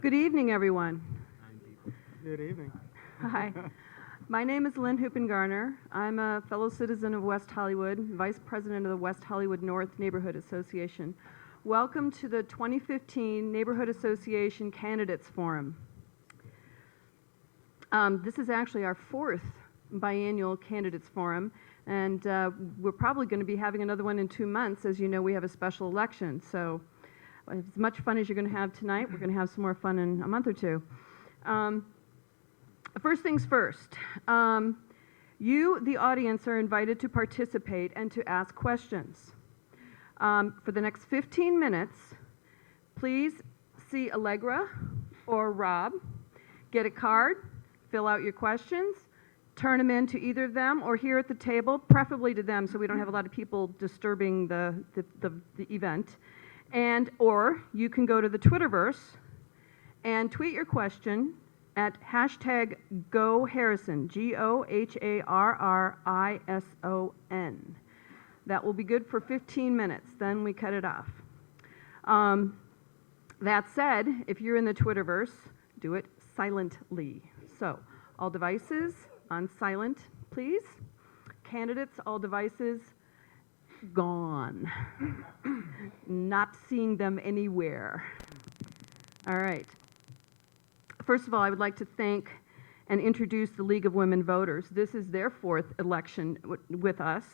Good evening, everyone. Good evening. Hi. My name is Lynn Hoopengarner. I'm a fellow citizen of West Hollywood, Vice President of the West Hollywood North Neighborhood Association. Welcome to the 2015 Neighborhood Association Candidates Forum. This is actually our fourth biannual Candidates Forum, and we're probably going to be having another one in 2 months. As you know, we have a special election, so as much fun as you're going to have tonight, we're going to have some more fun in a month or two. First things first, you, the audience, are invited to participate and to ask questions. For the next 15 minutes, please see Allegra or Rob, get a card, fill out your questions, turn them in to either of them or here at the table, preferably to them so we don't have a lot of people disturbing the event. Or you can go to the Twitterverse and tweet your question at hashtag GoHarrison, GoHarrison. That will be good for 15 minutes, then we cut it off. That said, if you're in the Twitterverse, do it silently. So, all devices on silent, please. Candidates, all devices gone. Not seeing them anywhere. All right. First of all, I would like to thank and introduce the League of Women Voters. This is their fourth election with us.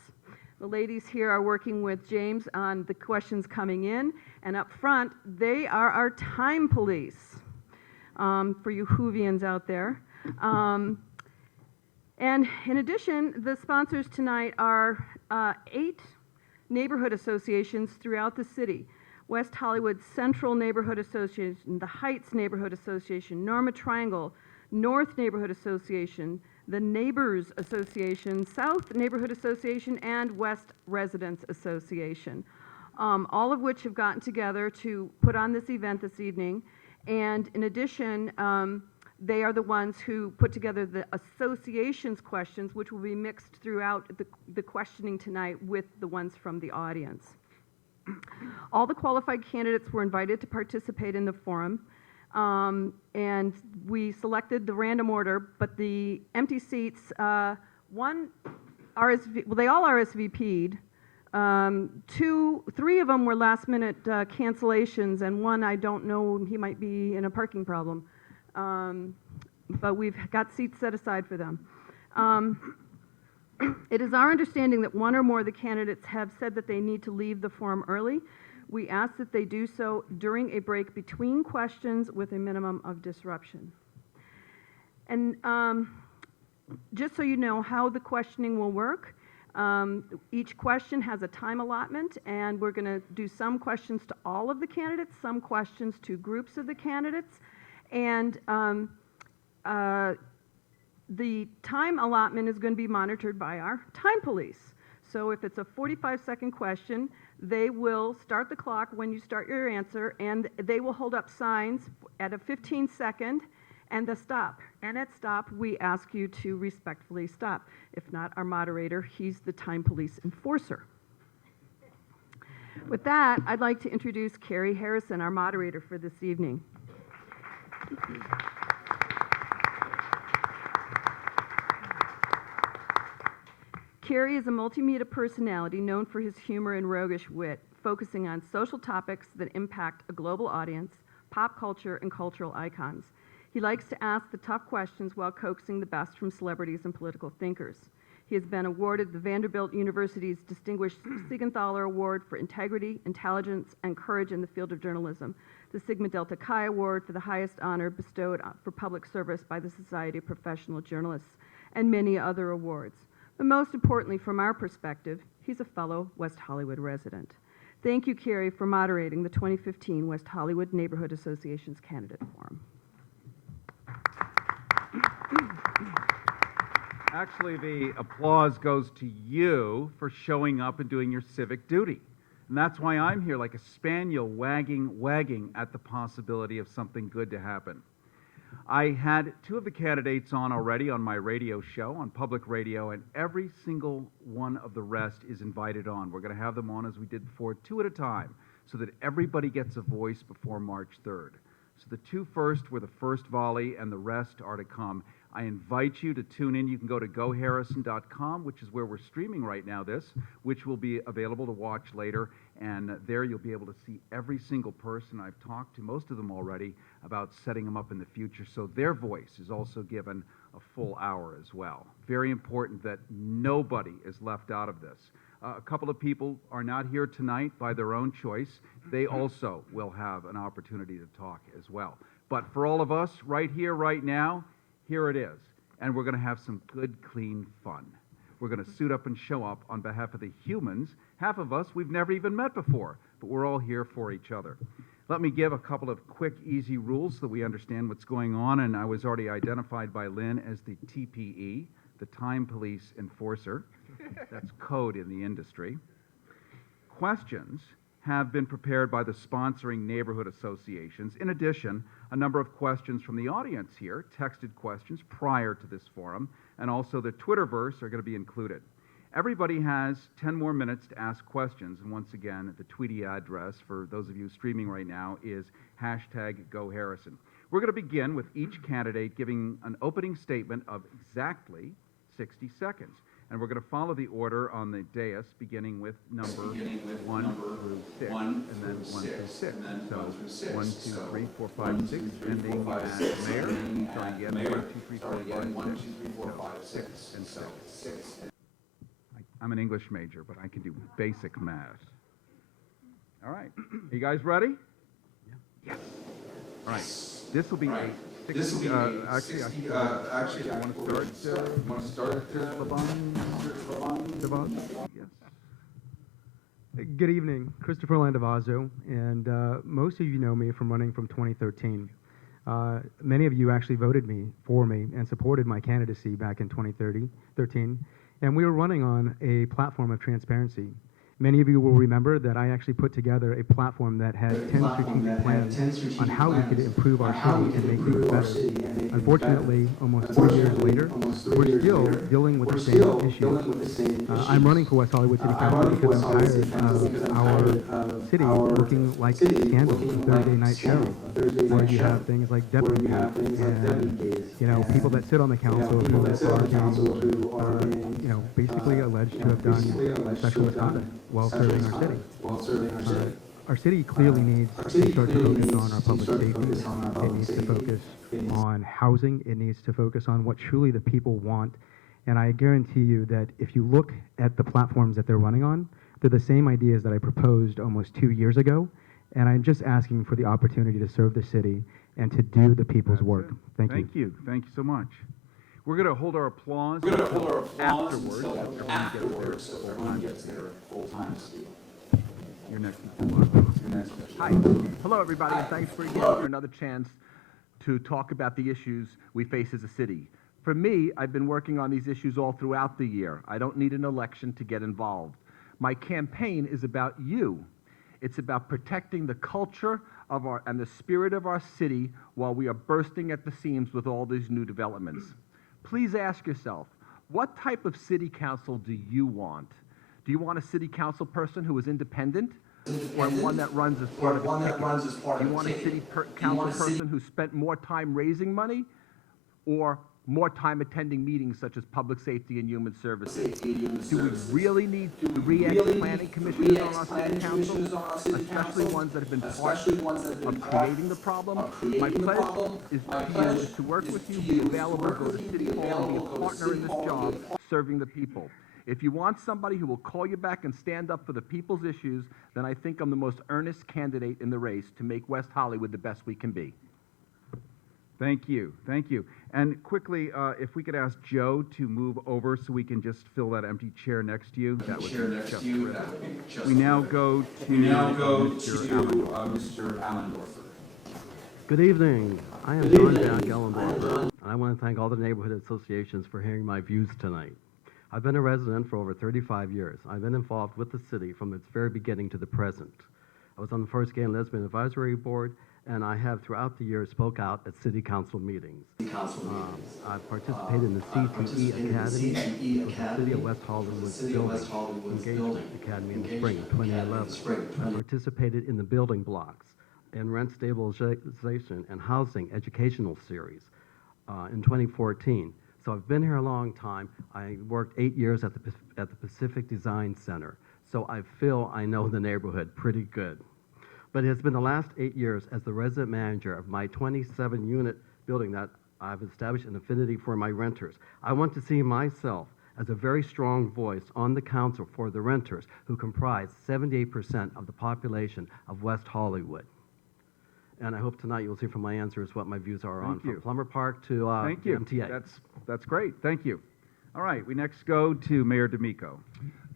The ladies here are working with James on the questions coming in, and up front, they are our time police for you Whovians out there. And in addition, the sponsors tonight are 8 neighborhood associations throughout the city. West Hollywood Central Neighborhood Association, the Heights Neighborhood Association, Norma Triangle, North Neighborhood Association, the Neighbors Association, South Neighborhood Association, and West Residents Association, all of which have gotten together to put on this event this evening. And in addition, they are the ones who put together the association's questions, which will be mixed throughout the questioning tonight with the ones from the audience. All the qualified candidates were invited to participate in the forum, and we selected the random order, but the empty seats, they all RSVP'd. 3 of them were last-minute cancellations, and one I don't know, he might be in a parking problem. But we've got seats set aside for them. It is our understanding that one or more of the candidates have said that they need to leave the forum early. We ask that they do so during a break between questions with a minimum of disruption. And just so you know how the questioning will work, each question has a time allotment, and we're going to do some questions to all of the candidates, some questions to groups of the candidates, and the time allotment is going to be monitored by our time police. So if it's a 45-second question, they will start the clock when you start your answer, and they will hold up signs at a 15-second and the stop. And at stop, we ask you to respectfully stop. If not, our moderator, he's the time police enforcer. With that, I'd like to introduce Carrie Harrison, our moderator for this evening. Carrie is a multimedia personality known for his humor and roguish wit, focusing on social topics that impact a global audience, pop culture, and cultural icons. He likes to ask the tough questions while coaxing the best from celebrities and political thinkers. He has been awarded the Vanderbilt University's Distinguished Siegenthaler Award for Integrity, Intelligence, and Courage in the field of journalism, the Sigma Delta Chi Award for the highest honor bestowed for public service by the Society of Professional Journalists, and many other awards. But most importantly, from our perspective, he's a fellow West Hollywood resident. Thank you, Carrie, for moderating the 2015 West Hollywood Neighborhood Association's Candidate Forum. Actually, the applause goes to you for showing up and doing your civic duty. And that's why I'm here like a spaniel wagging at the possibility of something good to happen. I had 2 of the candidates on already on my radio show, on public radio, and every single one of the rest is invited on. We're going to have them on as we did before, 2 at a time, so that everybody gets a voice before March 3rd. So the two first were the first volley, and the rest are to come. I invite you to tune in. You can go to goharrison.com, which is where we're streaming right now which will be available to watch later. And there you'll be able to see every single person. I've talked to most of them already about setting them up in the future. So their voice is also given a full hour as well. Very important that nobody is left out of this. A couple of people are not here tonight by their own choice. They also will have an opportunity to talk as well. But for all of us right here, right now, here it is. And we're going to have some good, clean fun. We're going to suit up and show up on behalf of the humans. Half of us we've never even met before, but we're all here for each other. Let me give a couple of quick, easy rules so that we understand what's going on. And I was already identified by Lynn as the TPE, the Time Police Enforcer. That's code in the industry. Questions have been prepared by the sponsoring neighborhood associations. In addition, a number of questions from the audience here, texted questions prior to this forum, and also the Twitterverse are going to be included. Everybody has 10 more minutes to ask questions, and once again, the Tweety address for those of you streaming right now is #GoHarrison. We're going to begin with each candidate giving an opening statement of exactly 60 seconds. And we're going to follow the order on the dais, beginning with number 1 through 6, and then 1 through 6. So 1, 2, 3, 4, 5, 6, ending at mayor. Starting again, 1, 2, 3, 4, 5, 6. So 6 and 6. I'm an English major, but I can do basic math. All right. Are you guys ready? Yeah. Yes. All right. This will be a 60, actually, I want to start, Yes. Good evening, Christopher Landavazo, and most of you know me from running from 2013. Many of you actually voted for me and supported my candidacy back in 2013, and we were running on a platform of transparency. Many of you will remember that I actually put together a platform that had 10 strategic plans on how we could improve our city and make things better. Unfortunately, almost 3 years later, we're still dealing with the same issues. I'm running for West Hollywood City Council because I'm tired of our city looking like Scandal, a Thursday night show, where you have things like deputy and people that sit on the council who are basically alleged to have done sexual misconduct while serving our city. Our city clearly needs to start to focus on our public safety. It needs to focus on housing. It needs to focus on what truly the people want. And I guarantee you that if you look at the platforms that they're running on, they're the same ideas that I proposed almost 2 years ago. And I'm just asking for the opportunity to serve the city and to do the people's work. Thank you. Thank you so much. We're going to hold our applause afterwards, so everyone gets their full time speak. You're next. Hi. Hello, everybody, and thanks for again for another chance to talk about the issues we face as a city. For me, I've been working on these issues all throughout the year. I don't need an election to get involved. My campaign is about you. It's about protecting the culture of and the spirit of our city while we are bursting at the seams with all these new developments. Please ask yourself, what type of city council do you want? Do you want a city council person who is independent, or one that runs as part of a ticket? Do you want a city council person who spent more time raising money, or more time attending meetings such as public safety and human services? Do we really need 3 ex-planning commissioners on our city council, especially ones that have been part of creating the problem? My pledge is to work with you, be available, go to City Hall, and be a partner in this job, serving the people. If you want somebody who will call you back and stand up for the people's issues, then I think I'm the most earnest candidate in the race to make West Hollywood the best we can be. Thank you. And quickly, if we could ask Joe to move over so we can just fill that empty chair next to you. That would be just terrific. We now go to Mr. Allendorfer. Good evening. I am John Jack Allendorfer, and I want to thank all the neighborhood associations for hearing my views tonight. I've been a resident for over 35 years. I've been involved with the city from its very beginning to the present. I was on the first Gay and Lesbian Advisory Board, and I have throughout the year spoke out at city council meetings. I've participated in the C2E Academy, which was the City of West Hollywood's Engagement Academy in the spring of 2011. I participated in the building blocks. and rent stabilization and housing educational series in 2014. So I've been here a long time. I worked 8 years at the Pacific Design Center. So I feel I know the neighborhood pretty good. But it has been the last 8 years as the resident manager of my 27-unit building that I've established an affinity for my renters. I want to see myself as a very strong voice on the council for the renters who comprise 78% of the population of West Hollywood. And I hope tonight you'll see from my answers what my views are on from Plummer Park to Thank you. MTA. That's great. Thank you. All right, we next go to Mayor D'Amico.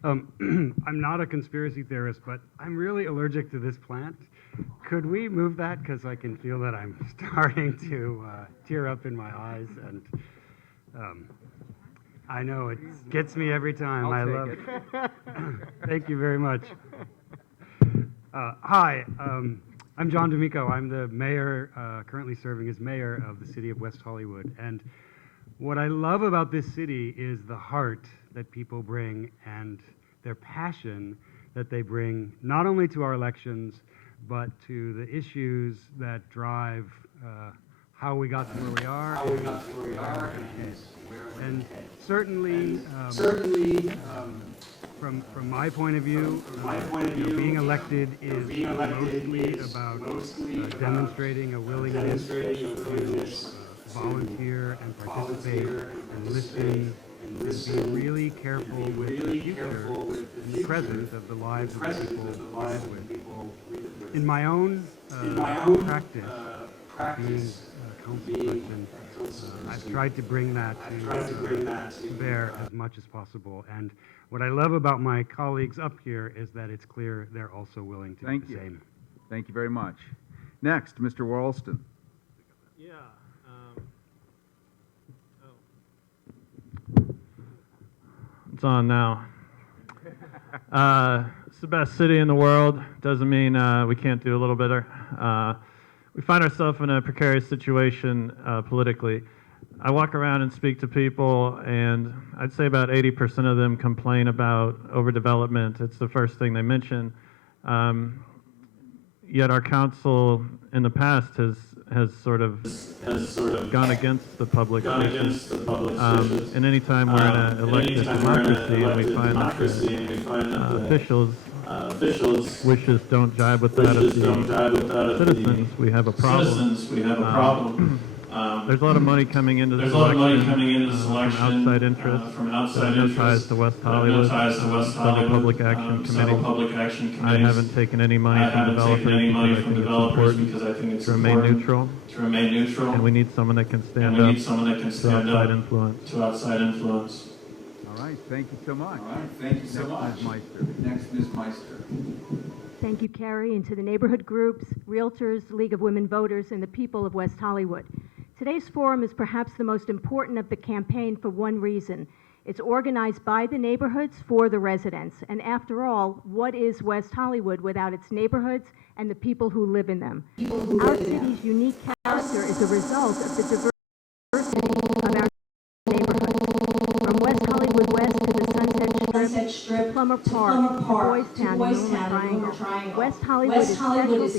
I'm not a conspiracy theorist, but I'm really allergic to this plant. Could we move that? Because I can feel that I'm starting to tear up in my eyes, and I know it gets me every time. I love it. Thank you very much. Hi, I'm John D'Amico. I'm the mayor, currently serving as mayor of the city of West Hollywood. And what I love about this city is the heart that people bring and their passion that they bring not only to our elections, but to the issues that drive how we got to where we are. And certainly, from my point of view, being elected is mostly about demonstrating a willingness to volunteer and participate and listen and be really careful with the future and the present of the lives of the people we live with. In my own practice, being councilperson, I've tried to bring that to bear as much as possible. And what I love about my colleagues up here is that it's clear they're also willing to do the same. Thank you very much. Next, Mr. Ralston. Yeah. It's on now. It's the best city in the world. Doesn't mean we can't do a little better. We find ourselves in a precarious situation politically. I walk around and speak to people, and I'd say about 80% of them complain about overdevelopment. It's the first thing they mention. Yet our council in the past has sort of gone against the public wishes. And anytime we're in an elected democracy and we find that the officials' wishes don't jive with that of the citizens, we have a problem. There's a lot of money coming into this election from outside interests. No ties to West Hollywood. Federal Public Action Committee. I haven't taken any money from developers because I think it's important to remain neutral. And we need someone that can stand up to outside influence. All right, thank you so much. Next, Ms. Meister. Thank you, Carrie, and to the neighborhood groups, realtors, League of Women Voters, and the people of West Hollywood. Today's forum is perhaps the most important of the campaign for one reason. It's organized by the neighborhoods for the residents. And after all, what is West Hollywood without its neighborhoods and the people who live in them? Our city's unique character is a result of the diversity of our neighborhoods. From West Hollywood West to the Sunset Strip, Plummer Park, Boys Town, and Norman Triangle, West Hollywood is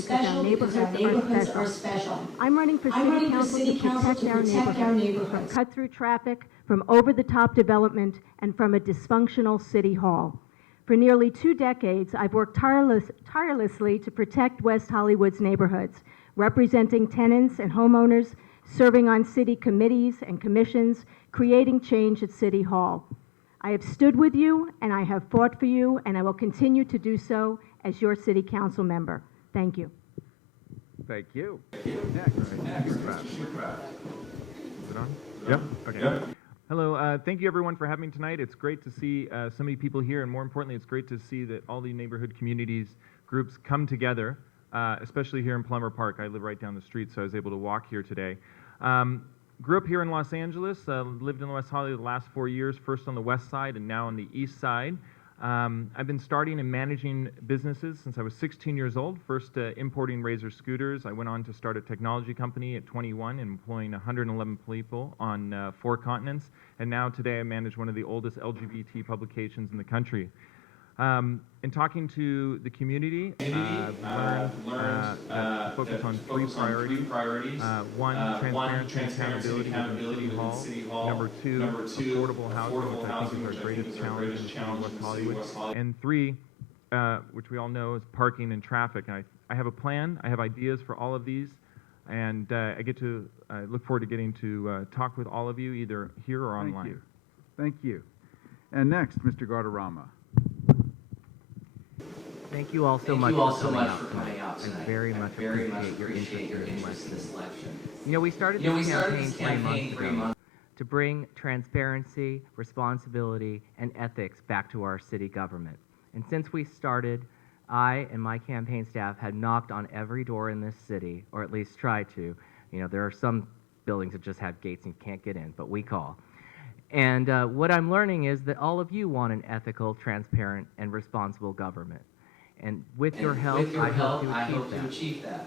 special because our neighborhoods are special. I'm running for city council to protect our neighborhoods from cut-through traffic, from over-the-top development, and from a dysfunctional city hall. For nearly 2 decades, I've worked tirelessly to protect West Hollywood's neighborhoods, representing tenants and homeowners, serving on city committees and commissions, creating change at City Hall. I have stood with you, and I have fought for you, and I will continue to do so as your city council member. Thank you. Thank you. Next, Schukraft. Is it on? Yep. Okay. Yep. Hello. Thank you, everyone, for having me tonight. It's great to see so many people here, and more importantly, it's great to see that all the neighborhood communities groups come together, especially here in Plummer Park. I live right down the street, so I was able to walk here today. Grew up here in Los Angeles, lived in West Hollywood the last 4 years, first on the west side and now on the east side. I've been starting and managing businesses since I was 16 years old, first importing Razor scooters. I went on to start a technology company at 21, employing 111 people on 4 continents. And now today I manage one of the oldest LGBT publications in the country. In talking to the community, we learned that focus on three priorities. One, transparency and accountability within City Hall. Number two, affordable housing, which I think is our greatest challenge in the city of West Hollywood. And three, which we all know, is parking and traffic. And I have a plan. I have ideas for all of these. And I look forward to getting to talk with all of you, either here or online. Thank you. And next, Mr. Guardarrama. Thank you all so much for coming out tonight. I very much appreciate your interest in this election. You know, we started this campaign 3 months ago to bring transparency, responsibility, and ethics back to our city government. And since we started, I and my campaign staff had knocked on every door in this city, or at least tried to. You know, there are some buildings that just have gates and you can't get in, but we call. And what I'm learning is that all of you want an ethical, transparent, and responsible government. And with your help, I hope to achieve that.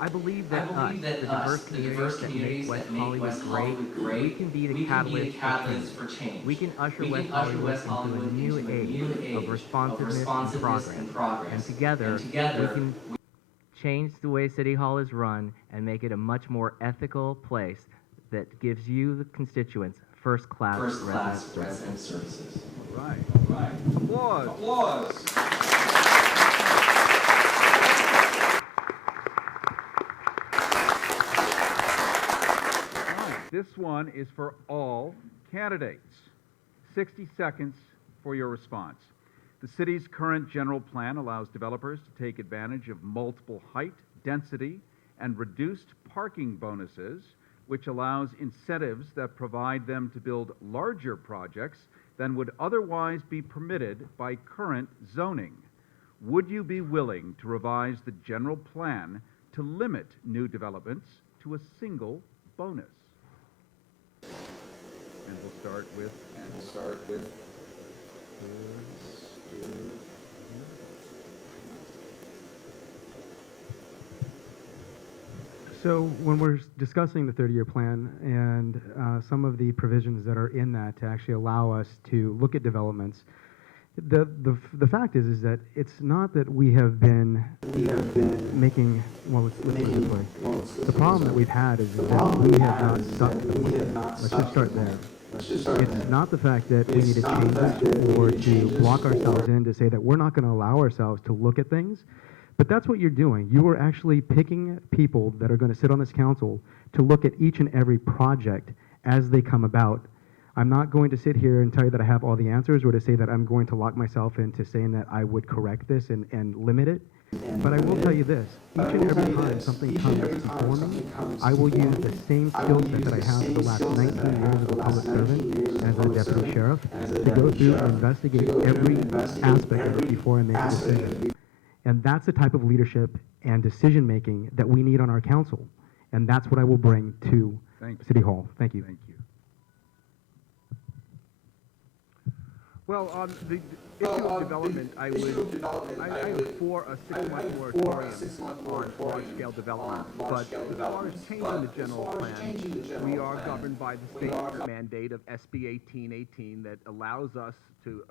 I believe that the diverse communities that make West Hollywood great, we can be the catalyst for change. We can usher West Hollywood into a new age of responsiveness and progress. And together, we can change the way City Hall is run and make it a much more ethical place that gives you, the constituents, first-class resident services. All right. Applause. This one is for all candidates. 60 seconds for your response. The city's current general plan allows developers to take advantage of multiple height, density, and reduced parking bonuses, which allows incentives that provide them to build larger projects than would otherwise be permitted by current zoning. Would you be willing to revise the general plan to limit new developments to a single bonus? And we'll start with. So when we're discussing the 30-year plan and some of the provisions that are in that to actually allow us to look at developments, the fact is that it's not that we have been making, well, let's put it this way. The problem that we've had is that we have not stuck to the plan. Let's just start there. It's not the fact that we need to change it or to block ourselves in to say that we're not going to allow ourselves to look at things. But that's what you're doing. You are actually picking people that are going to sit on this council to look at each and every project as they come about. I'm not going to sit here and tell you that I have all the answers or to say that I'm going to lock myself into saying that I would correct this and limit it. But I will tell you this, each and every time something comes before me, I will use the same skill set that I have for the last 19 years as a public servant, as a deputy sheriff, to go through and investigate every aspect of it before I make a decision. And that's the type of leadership and decision-making that we need on our council. And that's what I will bring to City Hall. Thank you. Thank you. Well, on the issue of development, I am for a 6-month moratorium on large-scale development. But as far as changing the general plan, we are governed by the state mandate of SB 1818 that allows us to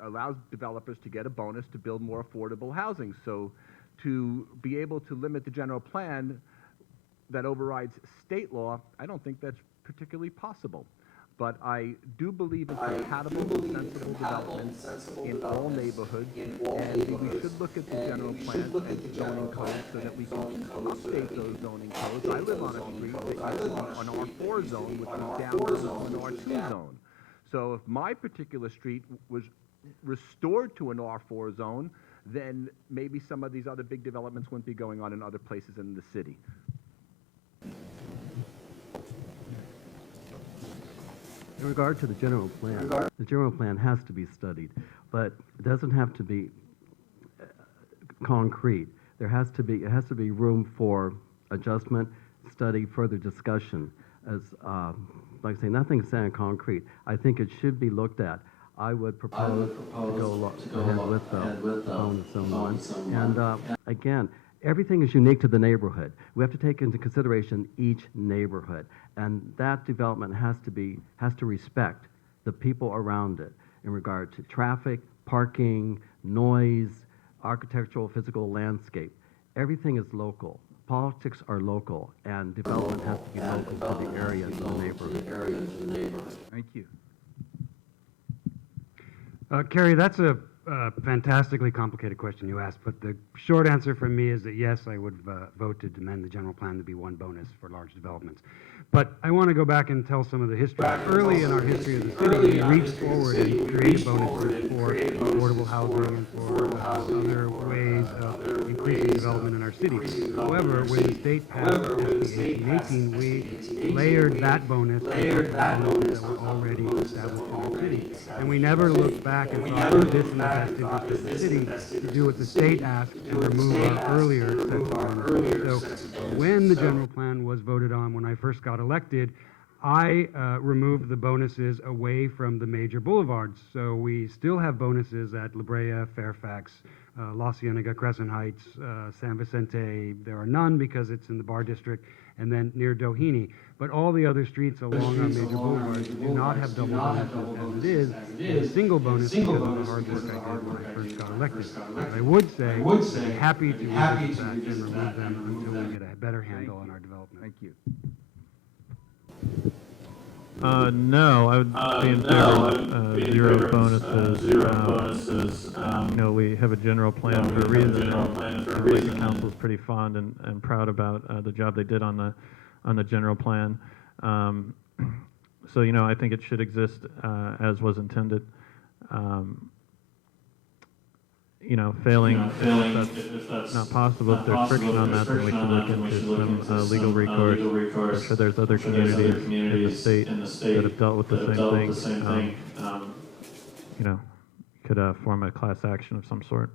allows developers to get a bonus to build more affordable housing. So to be able to limit the general plan that overrides state law, I don't think that's particularly possible. But I do believe in compatible and sensible development in all neighborhoods, and we should look at the general plan and zoning codes so that we can update those zoning codes. I live on a street that used to be an R4 zone, which is down to an R2 zone. So if my particular street was restored to an R4 zone, then maybe some of these other big developments wouldn't be going on in other places in the city. In regard to the general plan has to be studied, but it doesn't have to be concrete. It has to be room for adjustment, study, further discussion. As like I say, nothing's saying concrete. I think it should be looked at. I would propose to go ahead with zone one. And again, everything is unique to the neighborhood. We have to take into consideration each neighborhood, and that development has to respect the people around it in regard to traffic, parking, noise, architectural, physical landscape. Everything is local. Politics are local, and development has to be local to the areas of the neighborhood. Thank you. Carrie, that's a fantastically complicated question you asked, but the short answer from me is that yes, I would vote to amend the general plan to be one bonus for large developments. But I want to go back and tell some of the history. Early in our history of the city, we reached forward and created bonuses for affordable housing and for other ways of increasing development in our city. However, when the state passed SB 1818, we layered that bonus on top of the bonuses that were already established in our city. And we never looked back and thought, is this in the best interest of the city to do what the state asked and remove our earlier sets of bonuses. So when the general plan was voted on, when I first got elected, I removed the bonuses away from the major boulevards. So we still have bonuses at La Brea, Fairfax, La Cienega, Crescent Heights, San Vicente. There are none because it's in the Bar District, and then near Doheny. But all the other streets along our major boulevards do not have double bonuses as it is, and a single bonus because of the hard work I did when I first got elected. But I would say I'd be happy to revisit that and remove them until we get a better handle on our development. Thank you. No, I would be in favor of zero bonuses. You know, we have a general plan for a reason, and the council is pretty fond and proud about the job they did on the general plan. So, you know, I think it should exist as was intended. You know, failing if that's not possible, if there's friction on that, then we should look into some legal recourse. I'm sure there's other communities in the state that have dealt with the same thing. You know, could form a class action of some sort.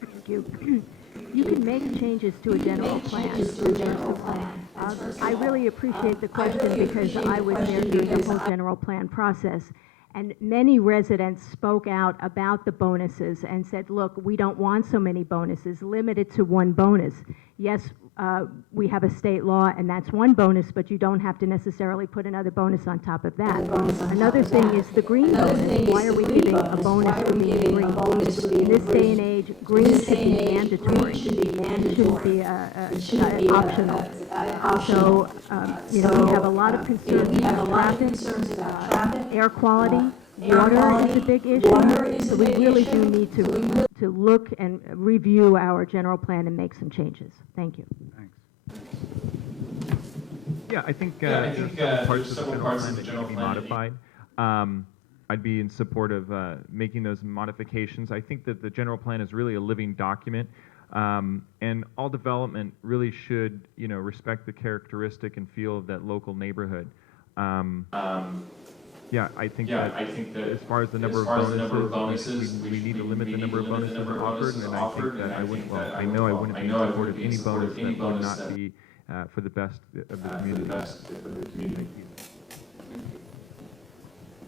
Thank you. You can make changes to a general plan. I really appreciate the question because I was there during the whole general plan process. And many residents spoke out about the bonuses and said, look, we don't want so many bonuses, limited to one bonus. Yes, we have a state law and that's one bonus, but you don't have to necessarily put another bonus on top of that. Another thing is the green bonus. Why are we giving a bonus for being green? In this day and age, green should be mandatory. It shouldn't be optional. So, you know, we have a lot of concerns about traffic, air quality. Water is a big issue, so we really do need to look and review our general plan and make some changes. Thank you. Thanks. Yeah, I think there's several parts of the general plan that need to be modified. I'd be in support of making those modifications. I think that the general plan is really a living document, and all development really should, you know, respect the characteristic and feel of that local neighborhood. Yeah, I think that as far as the number of bonuses, we need to limit the number of bonuses offered, and I think that I wouldn't be in support of any bonus that would not be for the best of the community. Thank you.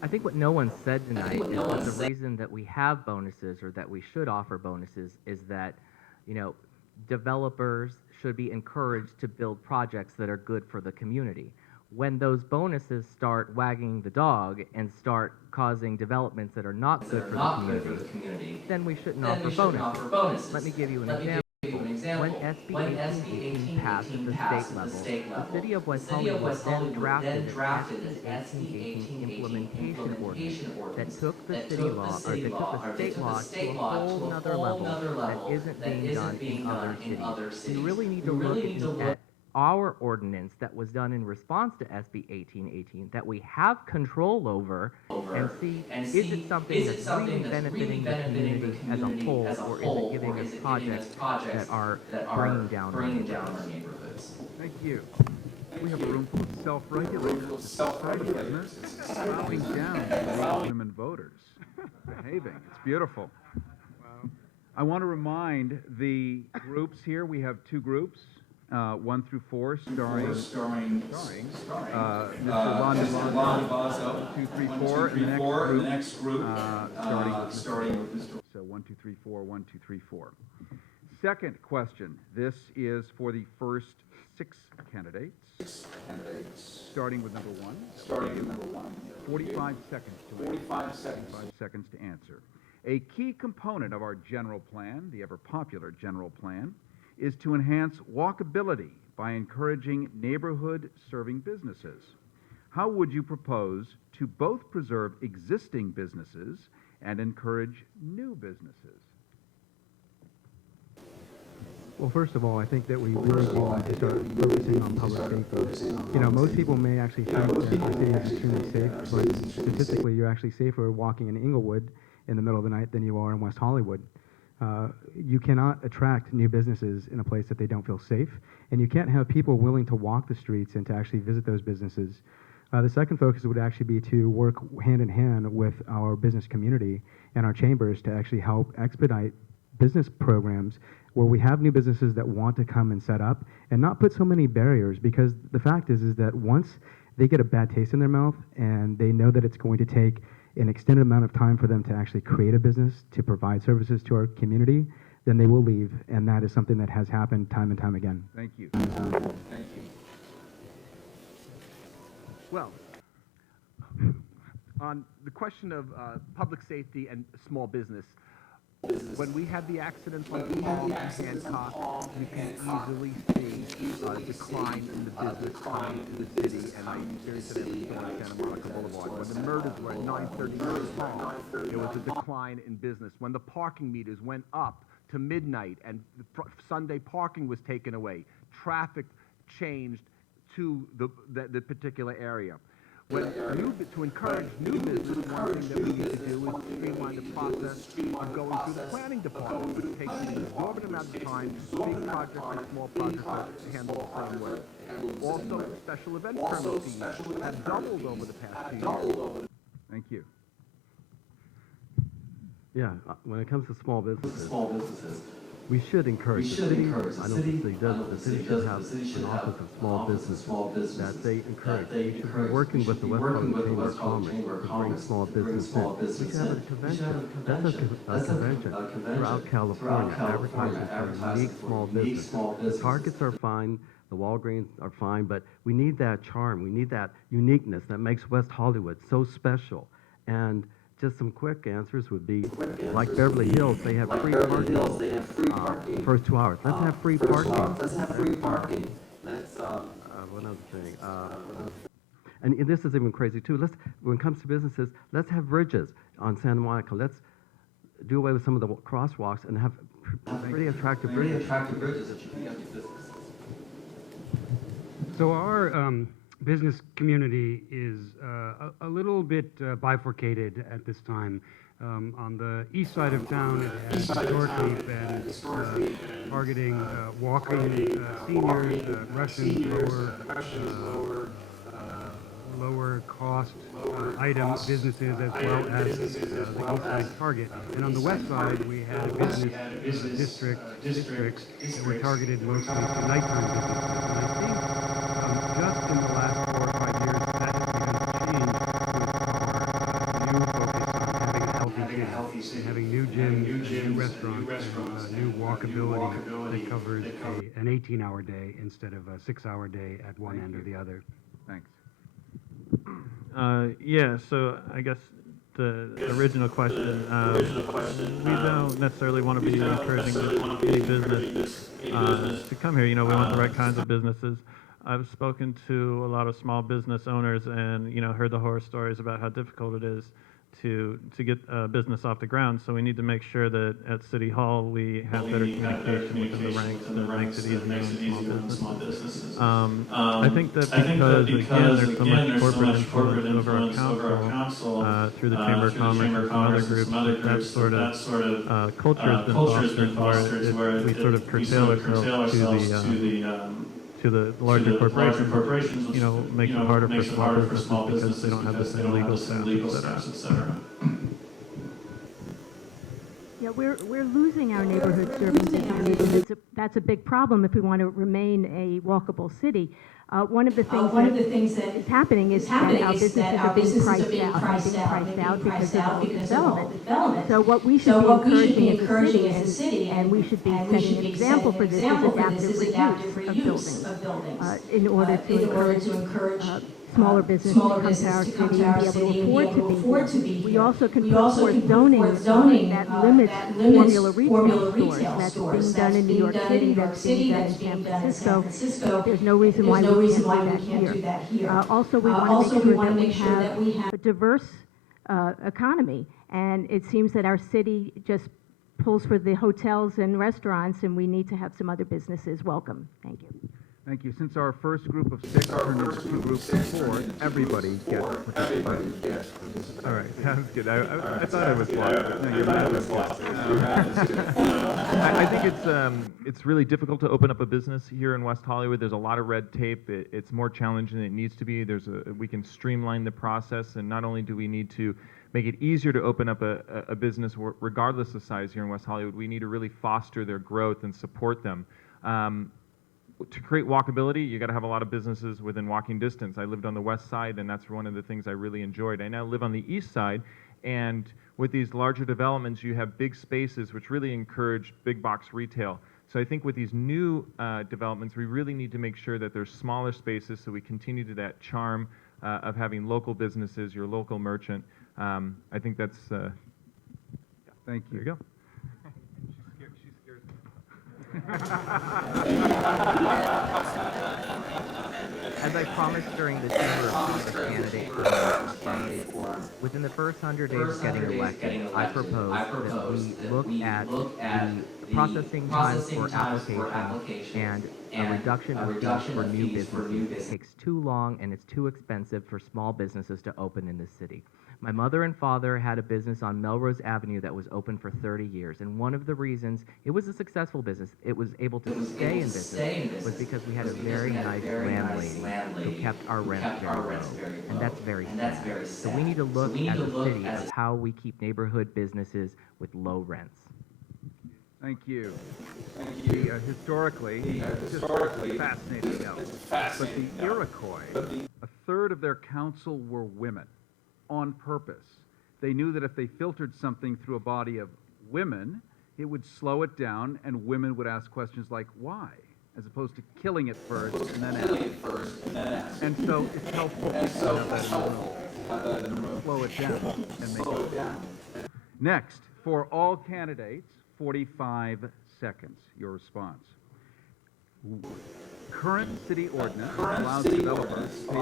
I think what no one said tonight is that the reason that we have bonuses or that we should offer bonuses is that, you know, developers should be encouraged to build projects that are good for the community. When those bonuses start wagging the dog and start causing developments that are not good for the community, then we shouldn't offer bonuses. Let me give you an example. When SB 1818 passed at the state level, the City of West Hollywood then drafted an SB 1818 implementation ordinance that took the city law, or that took the state law to a whole nother level that isn't being done in other cities. We really need to look at our ordinance that was done in response to SB 1818 that we have control over and see, is it something that's really benefiting the community as a whole, or is it giving us projects that are bringing down our neighborhoods? Thank you. We have a room full of self-regulators. It's exciting, isn't it? It's bowing down to women voters, behaving. It's beautiful. I want to remind the groups here, we have two groups. 1 through 4, starring Mr. Landavazo, 2, 3, 4, and the next group, starting with Mr. So 1, 2, 3, 4, 1, 2, 3, 4. Second question. This is for the first 6 candidates. Starting with number 1. 45 seconds to answer. 45 seconds to answer. A key component of our general plan, the ever-popular general plan, is to enhance walkability by encouraging neighborhood-serving businesses. How would you propose to both preserve existing businesses and encourage new businesses? Well, first of all, I think that we really do need to start focusing on public safety. You know, most people may actually think that the city is extremely safe, but statistically, you're actually safer walking in Inglewood in the middle of the night than you are in West Hollywood. You cannot attract new businesses in a place that they don't feel safe, and you can't have people willing to walk the streets and to actually visit those businesses. The second focus would actually be to work hand in hand with our business community and our chambers to actually help expedite business programs where we have new businesses that want to come and set up and not put so many barriers, because the fact is that once they get a bad taste in their mouth and they know that it's going to take an extended amount of time for them to actually create a business to provide services to our community, then they will leave, and that is something that has happened time and time again. Thank you. Well, on the question of public safety and small business, when we had the accidents like Paul and Hancock, you can easily see a decline in the business coming to the city, and I experienced it every day on Santa Monica Boulevard. When the murders were at 9:39 Palm, there was a decline in business. When the parking meters went up to midnight and Sunday parking was taken away, traffic changed to the particular area. To encourage new business, one thing that we need to do is streamline the process of going through the planning department, which takes an exorbitant amount of time. Big projects and small projects are handled the same way. Also, special event permit fees have doubled over the past 2 years. Thank you. Yeah, when it comes to small businesses, we should encourage the city. I know the city does. The city should have an office of small businesses that they encourage. We should be working with the West Hollywood Chamber of Commerce to bring small business in. We should have a convention. That's a convention throughout California, advertising for unique small business. The Targets are fine. The Walgreens are fine, but we need that charm. We need that uniqueness that makes West Hollywood so special. And just some quick answers would be, like Beverly Hills, they have free parking the first 2 hours. Let's have free parking. One other thing. And this is even crazy too. When it comes to businesses, let's have bridges on Santa Monica. Let's do away with some of the crosswalks and have pretty attractive bridges that you can get to business. So our business community is a little bit bifurcated at this time. On the east side of town, it has historically been targeting walking seniors, Russians, lower cost item businesses, as well as the east side target. And on the west side, we had business districts that were targeted mostly to nighttime businesses. And I think just in the last 4 or 5 years, that has begun to change with our new focus on having a healthy city, having new gyms, new restaurants, and new walkability that covers an 18-hour day instead of a 6-hour day at one end or the other. Thanks. Yeah, so I guess the original question, we don't necessarily want to be encouraging any business to come here. You know, we want the right kinds of businesses. I've spoken to a lot of small business owners and, you know, heard the horror stories about how difficult it is to get a business off the ground. So we need to make sure that at City Hall we have better communication within the ranks that makes it easier on small businesses. I think that because, again, there's so much corporate influence over our council through the Chamber of Commerce and some other groups, that sort of culture has been fostered to where we sort of curtail ourselves to the larger corporations, you know, make it harder for small businesses because they don't have the same legal staff, et cetera. Yeah, we're losing our neighborhood serving businesses. That's a big problem if we want to remain a walkable city. One of the things that is happening is that our businesses are being priced out because of all the development. So what we should be encouraging as a city, and we should be setting an example for this, is adaptive reuse of buildings in order to encourage smaller businesses to come to our city and be able to afford to be here. We also can put forth zoning that limits formula retail stores. That's being done in New York City, that's being done in San Francisco. There's no reason why we can't do that here. Also, we want to make sure that we have a diverse economy, and it seems that our city just pulls for the hotels and restaurants, and we need to have some other businesses welcome. Thank you. Thank you. Since our first group of 6 turned into 2 groups of 4, everybody gets participated. All right, sounds good. I thought I was blocked. No, your math is good. I think it's really difficult to open up a business here in West Hollywood. There's a lot of red tape. It's more challenging than it needs to be. We can streamline the process, and not only do we need to make it easier to open up a business regardless of size here in West Hollywood, we need to really foster their growth and support them. To create walkability, you got to have a lot of businesses within walking distance. I lived on the west side, and that's one of the things I really enjoyed. I now live on the east side, and with these larger developments, you have big spaces which really encourage big box retail. So I think with these new developments, we really need to make sure that there's smaller spaces so we continue to that charm of having local businesses, your local merchant. I think that's... Thank you. There you go. As I promised during the Chamber of Commerce candidate forum, within the first 100 days of getting elected, I propose that we look at the processing time for applications and a reduction of fees for new businesses. It takes too long and it's too expensive for small businesses to open in this city. My mother and father had a business on Melrose Avenue that was open for 30 years, and one of the reasons it was a successful business, it was able to stay in business, was because we had a very nice landlady who kept our rents very low, and that's very sad. So we need to look as a city of how we keep neighborhood businesses with low rents. Thank you. Historically, just fascinating note. But the Iroquois, a third of their council were women, on purpose. They knew that if they filtered something through a body of women, it would slow it down, and women would ask questions like, why? As opposed to killing it first and then ask. And so it's helpful to have that in the room. Slow it down and make it fun. Next, for all candidates, 45 seconds. Your response. Current city ordinance allows developers to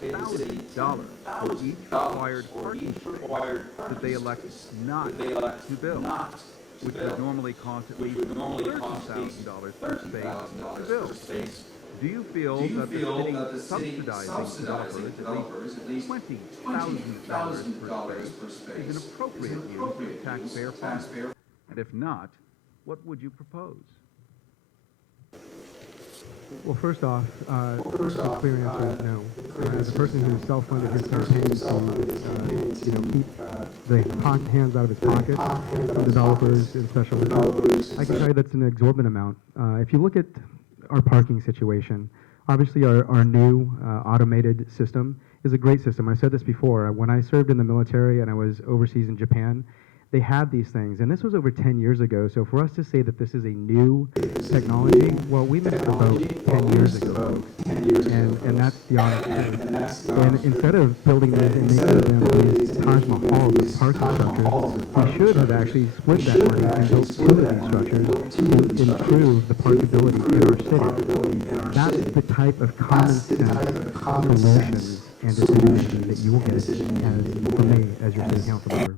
pay the city $10,000 for each required parking space that they elect not to build, which would normally cost at least $30,000 per space to build. Do you feel that the city subsidizing developers at least $20,000 per space is an appropriate use of taxpayer funds? And if not, what would you propose? Well, first off, the clear answer is no. As a person who self-funded his campaign to keep the hands out of his pocket from developers and special interests, I can tell you that's an exorbitant amount. If you look at our parking situation, obviously our new automated system is a great system. I said this before. When I served in the military and I was overseas in Japan, they had these things, and this was over 10 years ago. So for us to say that this is a new technology, well, we missed the boat 10 years ago, and that's the honest truth. And instead of building these and making them these Taj Mahal of parking structures, we should have actually split that money and built 2 of these structures to improve the parkability in our city. That's the type of common sense solutions and decision-making that you will get from me as your city council member.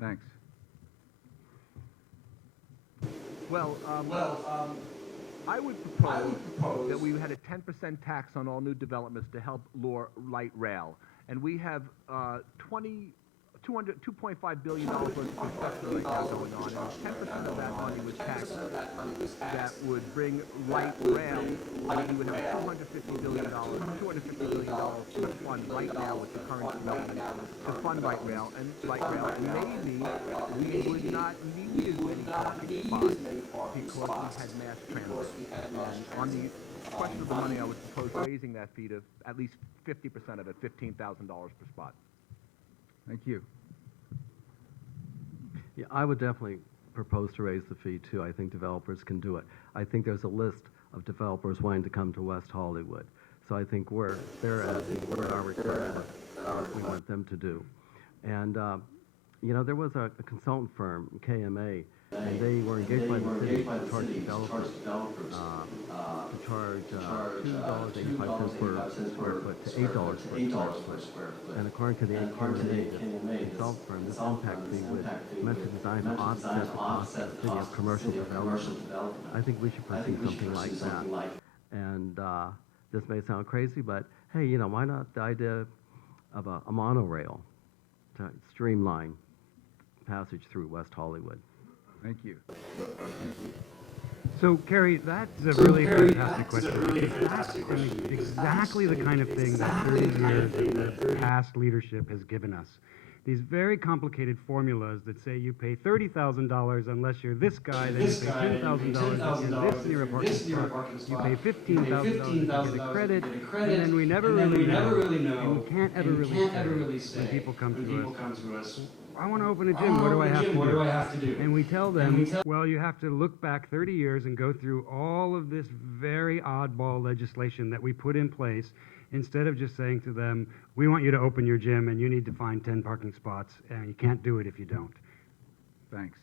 Thanks. Well, I would propose that we had a 10% tax on all new developments to help lure light rail. And we have $2.5 billion worth of construction right now going on, and 10% of that money was taxed. That would bring light rail, and you would have $250 billion to the fund right now with the current commitment to fund light rail, and maybe we would not need as many parking spots because we had mass transit. And on the question of the money, I would propose raising that fee to at least 50% of it, $15,000 per spot. Thank you. Yeah, I would definitely propose to raise the fee too. I think developers can do it. I think there's a list of developers wanting to come to West Hollywood. So I think they're asking what our request we want them to do. And, there was a consultant firm, KMA, and they were engaged by the city to charge developers to charge $2.85 per square foot to $8 per square foot. And according to the KMA, the consultant firm, this impact fee was meant to design to offset the cost of the city of commercial development. I think we should pursue something like that. And this may sound crazy, but hey, why not the idea of a monorail to streamline passage through West Hollywood? Thank you. So, Carrie, that's a really fantastic question. Because that's exactly the kind of thing that 30 years of the past leadership has given us. These very complicated formulas that say you pay $30,000 unless you're this guy, then you pay $10,000 if you're this near a parking spot, you pay $15,000 to get a credit, and then we never really know, and we can't ever really say when people come to us, I want to open a gym, what do I have to do? And we tell them, well, you have to look back 30 years and go through all of this very oddball legislation that we put in place instead of just saying to them, we want you to open your gym and you need to find 10 parking spots, and you can't do it if you don't. Thanks.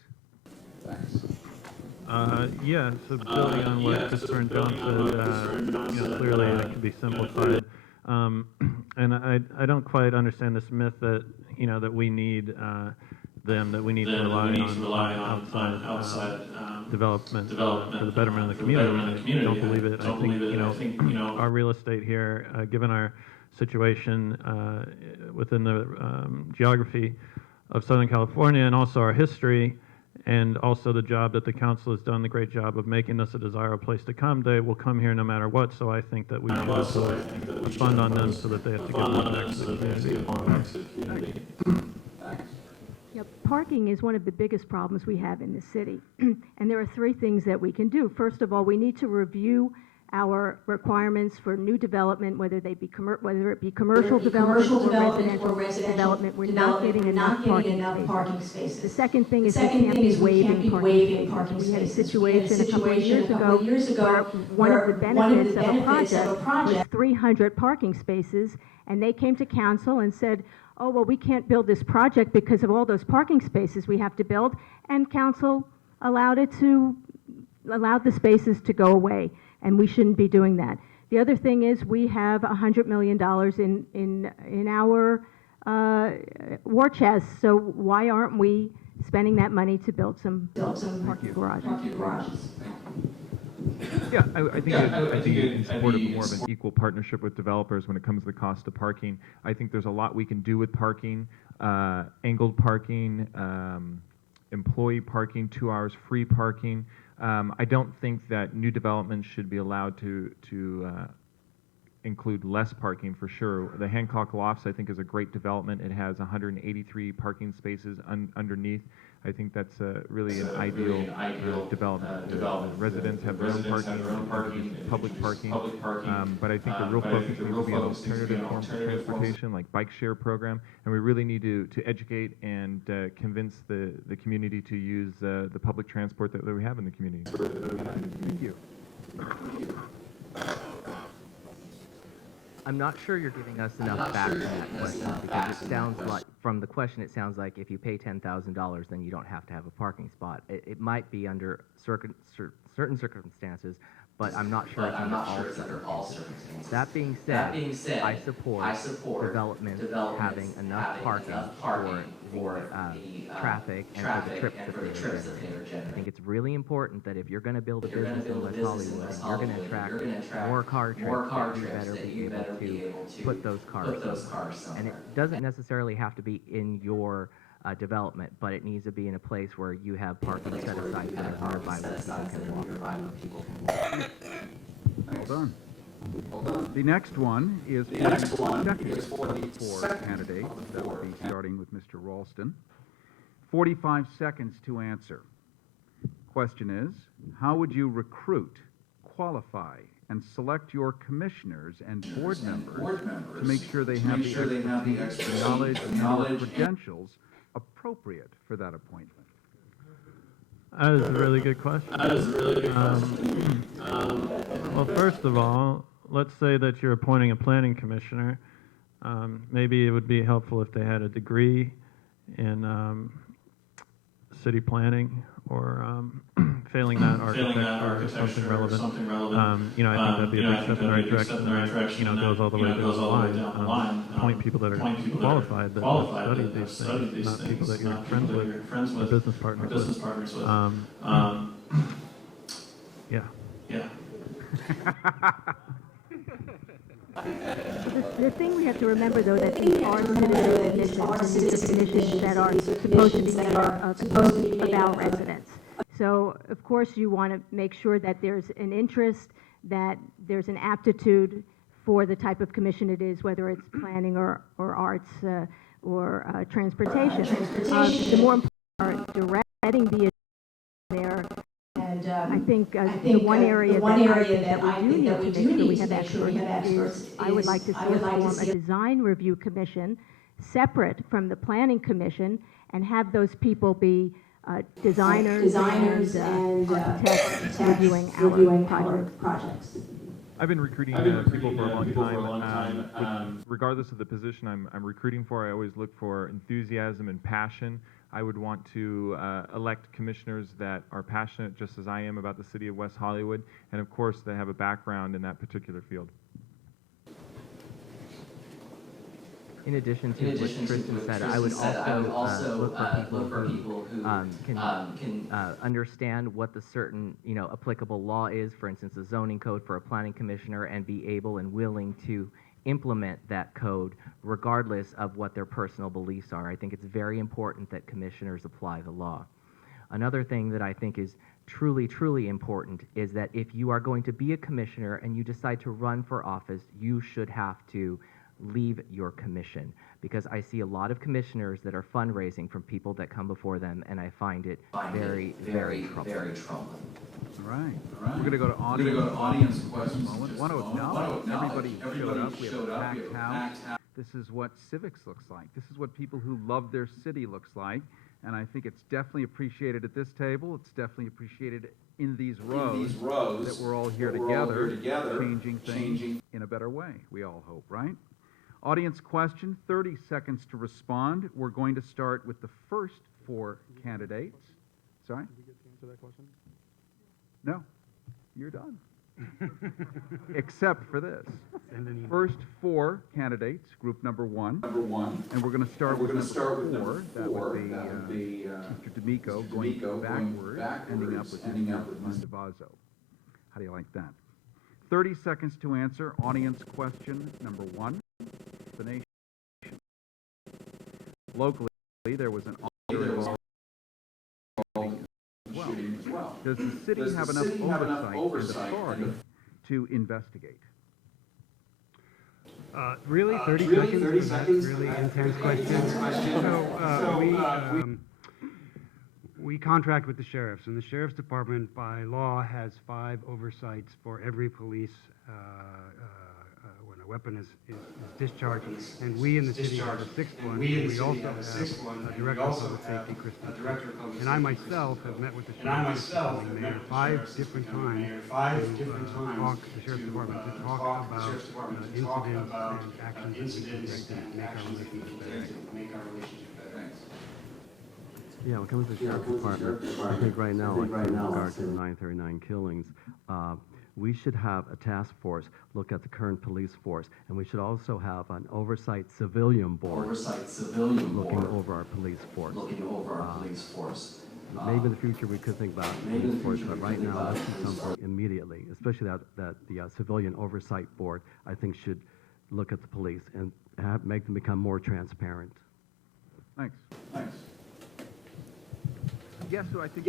Yeah, so building on what Christopher and John said, clearly it can be simplified. And I don't quite understand this myth that, that we need that we need to rely on outside development for the betterment of the community. I don't believe it. I think, our real estate here, given our situation within the geography of Southern California and also our history, and also the job that the council has done, the great job of making this a desirable place to come, they will come here no matter what. So I think that we should put a fund on them so that they have to give more back to the community. Yep, parking is one of the biggest problems we have in the city. And there are three things that we can do. First of all, we need to review our requirements for new development, whether it be commercial development or residential development. We're not getting enough parking spaces. The second thing is we can't be waiving parking spaces. We had a situation a couple of years ago where one of the benefits of a project was 300 parking spaces, and they came to council and said, oh, well, we can't build this project because of all those parking spaces we have to build, and council allowed the spaces to go away. And we shouldn't be doing that. The other thing is we have $100 million in our war chest. So why aren't we spending that money to build some parking garages? Yeah, I think in support of more of an equal partnership with developers when it comes to the cost of parking. I think there's a lot we can do with parking, angled parking, employee parking, 2 hours free parking. I don't think that new development should be allowed to include less parking for sure. The Hancock Lofts, I think, is a great development. It has 183 parking spaces underneath. I think that's really an ideal development. Residents have their own parking, public parking. But I think the real focus needs to be on alternative forms of transportation, like bike share program. And we really need to educate and convince the community to use the public transport that we have in the community. Thank you. I'm not sure you're giving us enough back from that question, because it sounds like, from the question, it sounds like if you pay $10,000, then you don't have to have a parking spot. It might be under certain circumstances, but I'm not sure it's under all circumstances. That being said, I support development having enough parking for for traffic and for the trips that they are generating. I think it's really important that if you're going to build a business in West Hollywood and you're going to attract more car trips, that you better be able to put those cars somewhere. And it doesn't necessarily have to be in your development, but it needs to be in a place where you have parking set aside that are nearby where people can walk. Well done. The next one is for the four candidates. That will be starting with Mr. Ralston. 45 seconds to answer. Question is, how would you recruit, qualify, and select your commissioners and board members to make sure they have the expertise, knowledge, and credentials appropriate for that appointment? That is a really good question. Well, first of all, let's say that you're appointing a planning commissioner. Maybe it would be helpful if they had a degree in city planning, or failing that, architecture or something relevant. You know, I think that'd be a big step in the right direction. That, you know, goes all the way down the line. Appoint people that are qualified, that have studied these things, not people that you're friends with, or business partners with. Yeah. The thing we have to remember, though, that these are citizen commissions that are supposed to be about residents. So, of course, you want to make sure that there's an interest, that there's an aptitude for the type of commission it is, whether it's planning or arts or transportation. The more important are directing the there. And I think the one area that we do need to make sure we have experts is, I would like to see us form a design review commission separate from the planning commission, and have those people be designers and architects reviewing our projects. I've been recruiting people for a long time. Regardless of the position I'm recruiting for, I always look for enthusiasm and passion. I would want to elect commissioners that are passionate, just as I am, about the city of West Hollywood, and of course, they have a background in that particular field. In addition to what Tristan said, I would also look for people who can understand what the certain, applicable law is, for instance, a zoning code for a planning commissioner, and be able and willing to implement that code regardless of what their personal beliefs are. I think it's very important that commissioners apply the law. Another thing that I think is truly, truly important is that if you are going to be a commissioner and you decide to run for office, you should have to leave your commission, because I see a lot of commissioners that are fundraising from people that come before them, and I find it very, very troubling. All right. We're going to go to audience questions. I want to acknowledge everybody who showed up. We have a packed house. This is what civics looks like. This is what people who love their city looks like. And I think it's definitely appreciated at this table. It's definitely appreciated in these rows that we're all here together, changing things in a better way, we all hope, right? Audience question, 30 seconds to respond. We're going to start with the first four candidates. Sorry? Did you get to answer that question? No. You're done. Except for this. First four candidates, group number one. And we're going to start with number four. That would be Mr. D'Amico going backwards, ending up with Landavazo. How do you like that? 30 seconds to answer. Audience question number one. Explanation. Locally, there was an shooting as well. Does the city have enough oversight and authority to investigate? Really, 30 seconds? That's really intense question. So we contract with the sheriffs, and the sheriff's department by law has 5 oversights for every police when a weapon is discharged, and we in the city have a 6th one, and we also have a director of public safety, Tristan. And I myself have met with the sheriff's mayor 5 different times to talk to the sheriff's department to talk about incidents and actions that we can take to make our relationship better. Yeah, when it comes to the sheriff's department, I think right now, like in regard to the 939 killings, we should have a task force look at the current police force, and we should also have an oversight civilian board looking over our police force. Maybe in the future we could think about police force, but right now let's do something immediately, especially that the civilian oversight board, I think, should look at the police and make them become more transparent. Thanks. Yes, so I think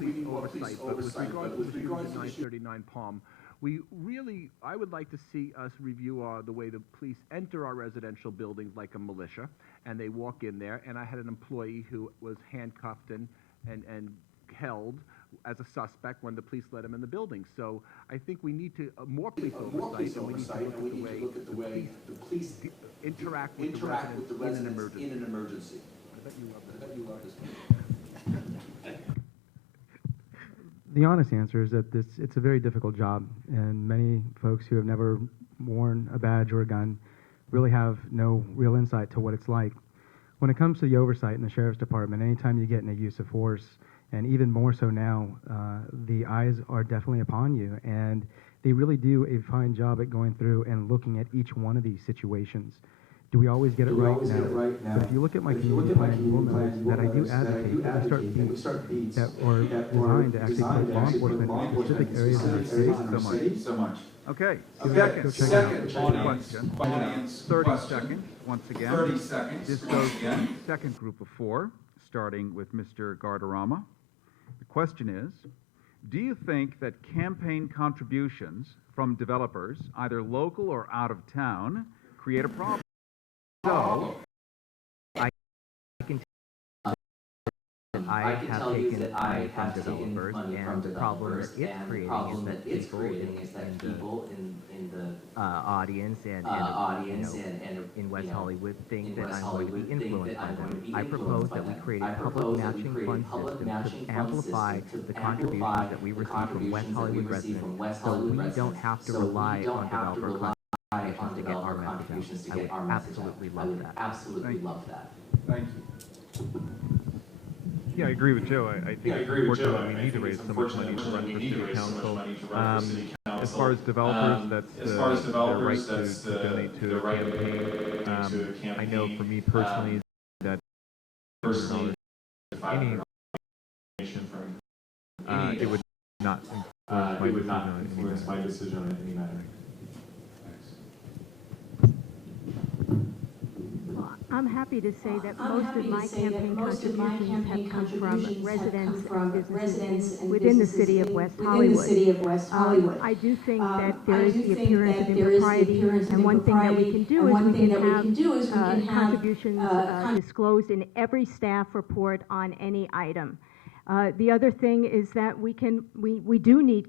we need more police oversight, but with regard to 939 Palm, I would like to see us review the way the police enter our residential buildings like a militia, and they walk in there, and I had an employee who was handcuffed and held as a suspect when the police let him in the building. So I think we need to more police oversight, and we need to look at the way the police interact with the residents in an emergency. I bet you love this. The honest answer is that it's a very difficult job, and many folks who have never worn a badge or a gun really have no real insight to what it's like. When it comes to the oversight in the Sheriff's Department, anytime you get in a use of force, and even more so now, the eyes are definitely upon you, and they really do a fine job at going through and looking at each one of these situations. Do we always get it right? No. But if you look at my community plan, you'll know that I do advocate that we start beats that are designed to actually put law enforcement in specific areas in our city. So much. Okay. Second question. Audience 30 seconds, once again. 30 seconds. This goes to the second group of 4, starting with Mr. Guardarrama. The question is, do you think that campaign contributions from developers, either local or out of town, create a problem? So, I have taken money from developers, and the problem that it's creating is that people in the audience and in West Hollywood think that I'm going to be influenced by them. I propose that we create a public matching fund system to amplify the contributions that we receive from West Hollywood residents, so we don't have to rely on developer contributions to get our message out. I would absolutely love that. Thank you. Yeah, I agree with Joe. I think it's important that we need to raise so much money to run for city council. As far as developers, that's their right to donate to a campaign. I know for me personally that any it would not influence my decision on any matter. I'm happy to say that most of my campaign contributions have come from residents and businesses within the city of West Hollywood. I do think that there is the appearance of impropriety, and one thing that we can do is we can have contributions disclosed in every staff report on any item. The other thing is that we do need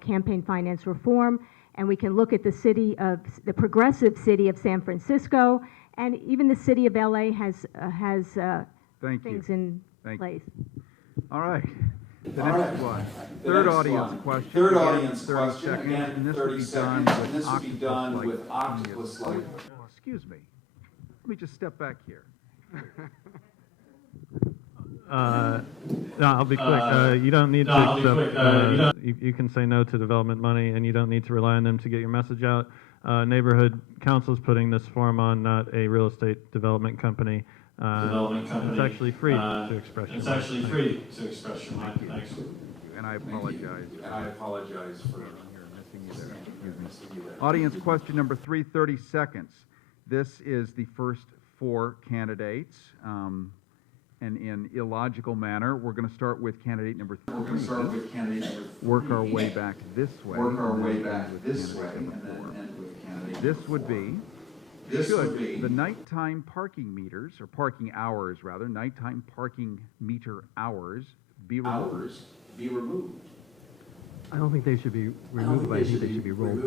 campaign finance reform, and we can look at the progressive city of San Francisco. And even the city of LA has things in place. All right. The next one. Third audience question. 30 seconds. And this would be done with octopus-like. Excuse me. Let me just step back here. No, I'll be quick. You don't need to accept, you can say no to development money, and you don't need to rely on them to get your message out. Neighborhood council's putting this forum on, not a real estate development company. It's actually free to express your mind. Thanks. And I apologize for missing you there. Excuse me. Audience question number 3, 30 seconds. This is the first 4 candidates. And in illogical manner, we're going to start with candidate number 3. Work our way back this way. This would be, should the nighttime parking meters, or parking hours rather, nighttime parking meter hours be removed? I don't think they should be removed, but I think they should be rolled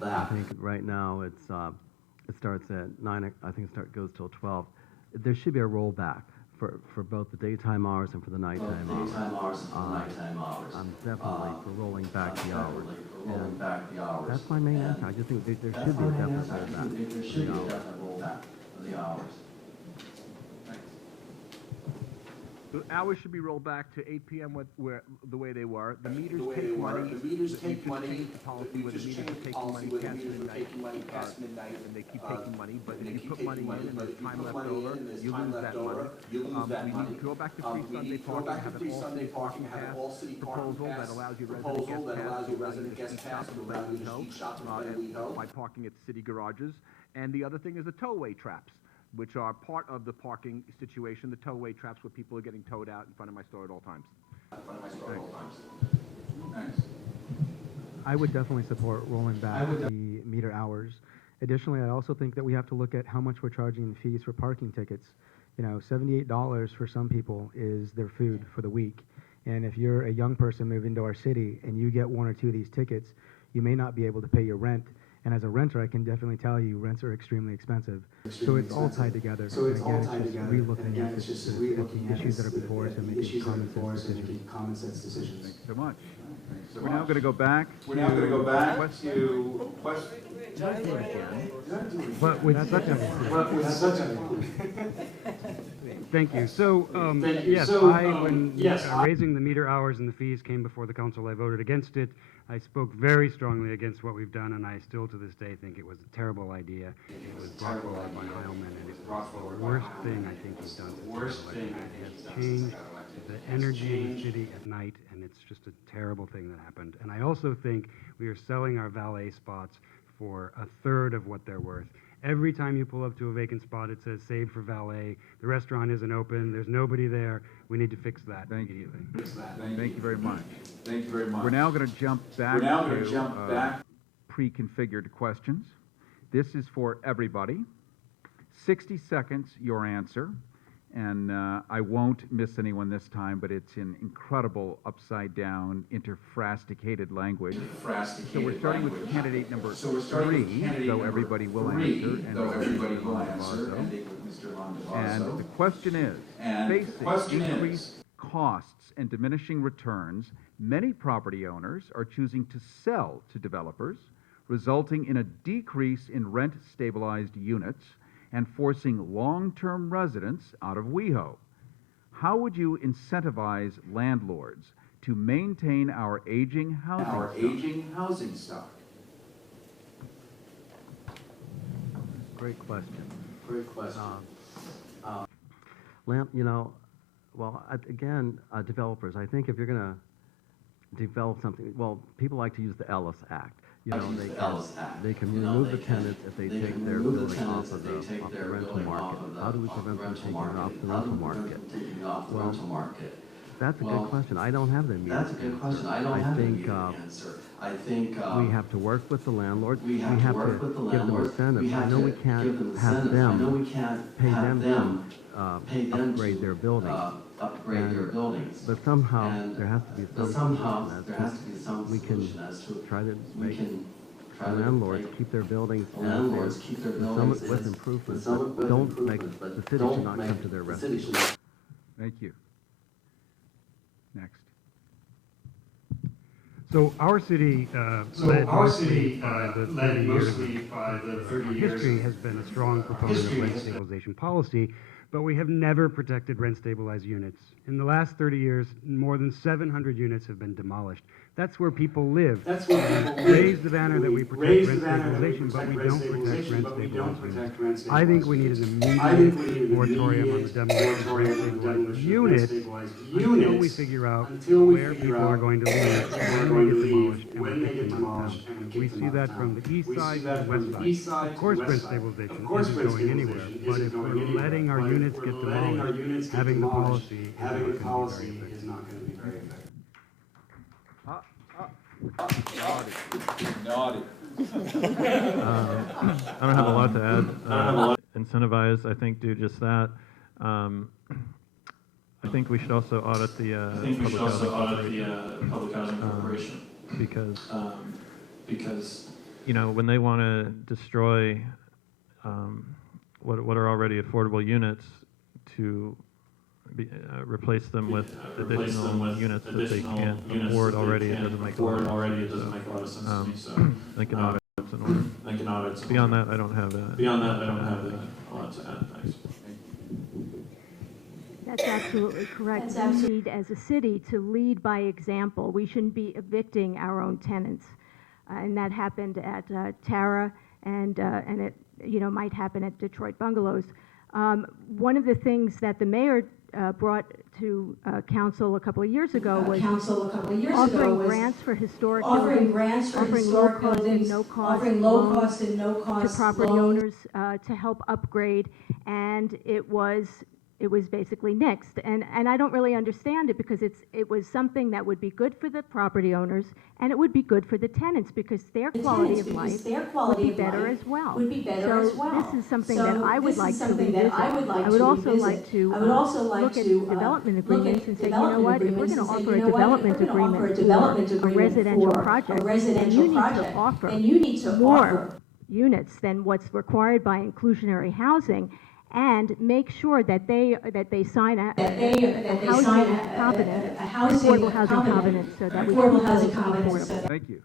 back. I think right now it starts at 9, I think it goes till 12. There should be a rollback for both the daytime hours and for the nighttime hours. I'm definitely for rolling back the hours. And that's my main answer. I just think there should be a definite rollback of the hours. The hours should be rolled back to 8 p.m. The way they were. The meters take money. We just changed the policy where the meters are taking money past midnight, and they keep taking money. But if you put money in and there's time left over, you lose that money. We need to go back to free Sunday parking, have an all-city parking pass proposal that allows you resident guest pass to allow you to keep shops by parking at city garages. And the other thing is the towaway traps, which are part of the parking situation, the towaway traps where people are getting towed out in front of my store at all times. Thanks. I would definitely support rolling back the meter hours. Additionally, I also think that we have to look at how much we're charging in fees for parking tickets. You know, $78 for some people is their food for the week. And if you're a young person moving to our city and you get one or two of these tickets, you may not be able to pay your rent. And as a renter, I can definitely tell you rents are extremely expensive. So it's all tied together. And again, it's just re-looking at the issues that are before us and making common sense decisions. Thanks so much. So we're now going to go back We're now going to go back question. to question. But with such Thank you. So, yes, when raising the meter hours and the fees came before the council, I voted against it. I spoke very strongly against what we've done, and I still to this day think it was a terrible idea. It was brought forward by Heilman, and it was the worst thing I think he's done. It has changed the energy of the city at night, and it's just a terrible thing that happened. And I also think we are selling our valet spots for a third of what they're worth. Every time you pull up to a vacant spot, it says saved for valet. The restaurant isn't open. There's nobody there. We need to fix that immediately. Thank you very much. Thank you very much. We're now going to jump back to pre-configured questions. This is for everybody. 60 seconds, your answer. And I won't miss anyone this time, but it's in incredible upside-down, interfrasticated language. So we're starting with candidate number 3, though everybody will answer, and And the question is, facing increased costs and diminishing returns, many property owners are choosing to sell to developers, resulting in a decrease in rent-stabilized units and forcing long-term residents out of WEHO. How would you incentivize landlords to maintain our aging housing stock? Great question. Great question. Developers, I think if you're going to develop something, well, people like to use the Ellis Act. You know, they can remove the tenants if they take their building off the rental market. How do we prevent them taking it off the rental market? Well, that's a good question. I don't have the immediate answer. I think we have to work with the landlord. We have to give them incentives. I know we can't have them pay them to upgrade their buildings. But somehow there has to be some solution we can try to make the landlords keep their buildings with improvements, but don't make the city should not come to their rescue. Thank you. Next. So our city, led mostly by the 30 years history, has been a strong proponent of rent stabilization policy, but we have never protected rent-stabilized units. In the last 30 years, more than 700 units have been demolished. That's where people live. Raise the banner that we protect rent stabilization, but we don't protect rent-stabilized units. I think we need an immediate moratorium on the demolition of rent-stabilized units until we figure out where people are going to live, when they get demolished, and we kick them out of town. We see that from the east side and the west side. Of course, rent stabilization isn't going anywhere, but if we're letting our units get demolished, having the policy is not going to be very effective. Naughty. I don't have a lot to add. Incentivize, I think, do just that. I think we should also audit the public housing corporation. Because you know, when they want to destroy what are already affordable units to replace them with additional units that they can't afford already, it doesn't make a lot of sense to me. So I think an audit's in order. Beyond that, I don't have a lot to add. Thanks. That's absolutely correct. We need, as a city, to lead by example. We shouldn't be evicting our own tenants. And that happened at Tara, and it, might happen at Detroit Bungalows. One of the things that the mayor brought to council a couple of years ago was offering grants for historic buildings, offering low cost and no cost to property owners to help upgrade, and it was basically nixed. And I don't really understand it, because it was something that would be good for the property owners, and it would be good for the tenants, because their quality of life would be better as well. So this is something that I would like to revisit. I would also like to look at development agreements and say, you know what, if we're going to offer a development agreement for a residential project, then you need to offer more units than what's required by inclusionary housing, and make sure that they sign a affordable housing covenant, so that we can keep housing affordable. Thank you.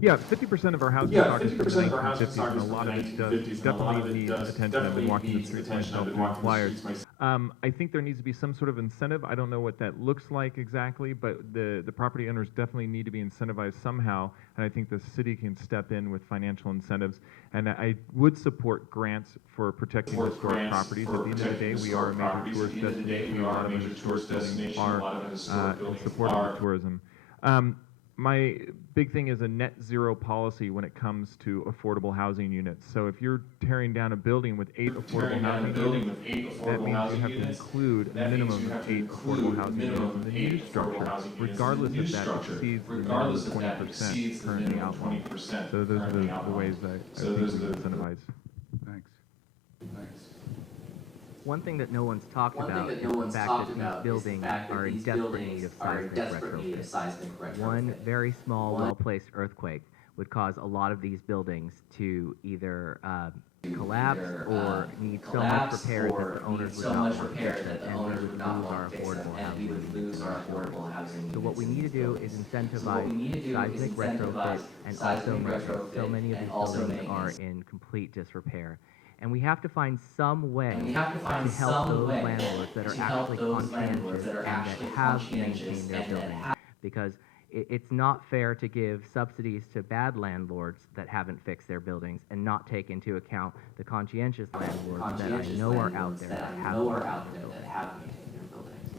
Yeah, 50% of our housing stock is from the 1950s, and a lot of it does definitely need attention. I've been walking the streets myself doing flyers. I think there needs to be some sort of incentive. I don't know what that looks like exactly, but the property owners definitely need to be incentivized somehow, and I think the city can step in with financial incentives. And I would support grants for protecting historic properties. At the end of the day, we are a major tourist destination. A lot of the historic buildings are in support of tourism. My big thing is a net zero policy when it comes to affordable housing units. So if you're tearing down a building with 8 affordable housing units, that means you have to include a minimum of 8 affordable housing units in the new structure, regardless if that exceeds the minimum 20% currently outlawed. So those are the ways that I think we can incentivize. Thanks. One thing that no one's talked about is the fact that these buildings are in desperate need of seismic retrofit. One very small, well-placed earthquake would cause a lot of these buildings to either collapse or need so much repairs that the owners would not want to fix it, and we would lose our affordable housing. So what we need to do is incentivize seismic retrofit and also maintenance. So many of these buildings are in complete disrepair. And we have to find some way to help those landlords that are actually conscientious and that have maintained their buildings. Because it's not fair to give subsidies to bad landlords that haven't fixed their buildings and not take into account the conscientious landlords that I know are out there that have maintained their buildings.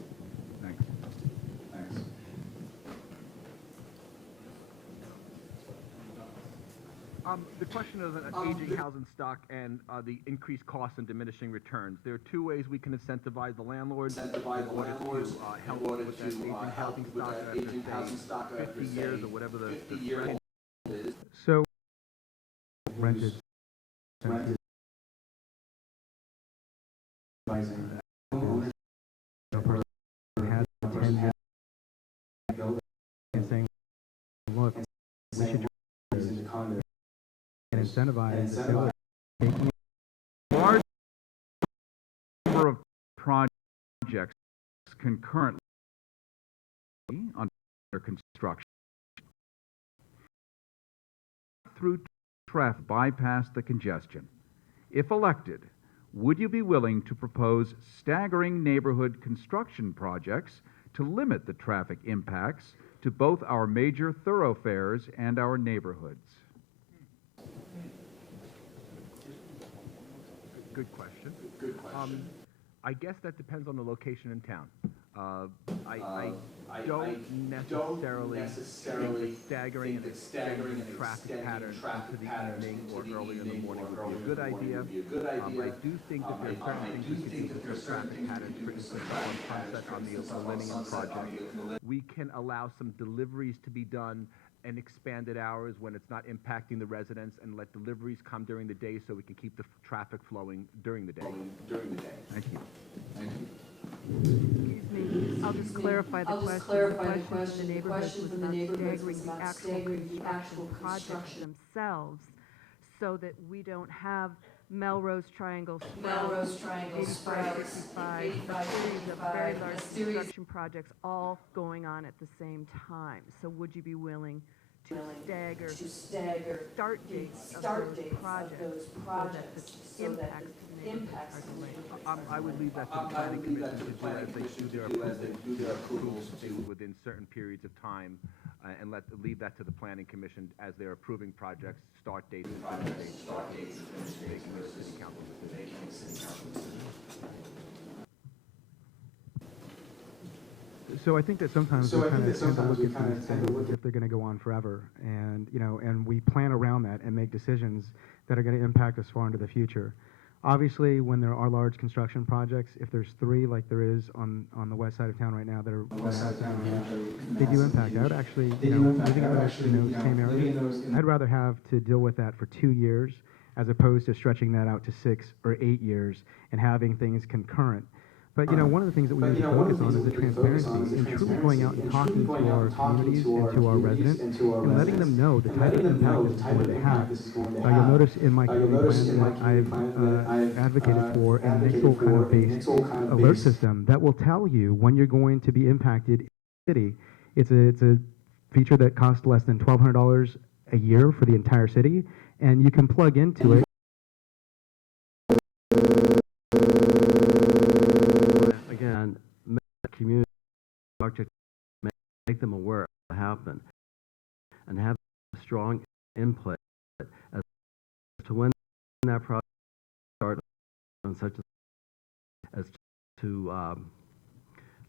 Thanks. The question of an aging housing stock and the increased costs and diminishing returns. There are two ways we can incentivize the landlords in order to help with that aging housing stock after, say, 50 years or whatever the threshold is. So, rented. Has 10 years and saying, look, we should and incentivize the seller taking Large number of projects concurrently under construction. Through traffic bypass the congestion. If elected, would you be willing to propose staggering neighborhood construction projects to limit the traffic impacts to both our major thoroughfares and our neighborhoods? Good question. I guess that depends on the location in town. I don't necessarily think that staggering and extending traffic patterns into the evening or early in the morning would be a good idea. I do think that there are certain things we can do with the traffic patterns, for instance, on Sunset on the Millennium Project. We can allow some deliveries to be done and expanded hours when it's not impacting the residents, and let deliveries come during the day so we can keep the traffic flowing during the day. Thank you. Excuse me, I'll just clarify the question. The question in the neighborhoods was about staggering the actual projects themselves, so that we don't have Melrose Triangle Sprouts, 85, a series of very large construction projects all going on at the same time. So would you be willing to stagger start dates of those projects so that the impacts to the neighborhood are delayed. I would leave that to the planning commission to do as they do their approvals within certain periods of time, and leave that to the planning commission as they're approving projects, start dates, and finish dates, making the city council decision. So I think that sometimes we kind of tend to look at these things as if they're going to go on forever, and and we plan around that and make decisions that are going to impact us far into the future. Obviously, when there are large construction projects, if there's 3 like there is on the west side of town right now that are they do impact. I would actually, living in those same areas, I'd rather have to deal with that for 2 years as opposed to stretching that out to 6 or 8 years and having things concurrent. But one of the things that we need to focus on is the transparency and truly going out and talking to our communities and to our residents and letting them know the type of impact this is going to have. You'll notice in my community plan that I've advocated for an initial kind of based alert system that will tell you when you're going to be impacted in the city. It's a feature that costs less than $1,200 a year for the entire city, and you can plug into it. Again, make the community project, make them aware of what happened, and have strong input as to when that project starts, and such as to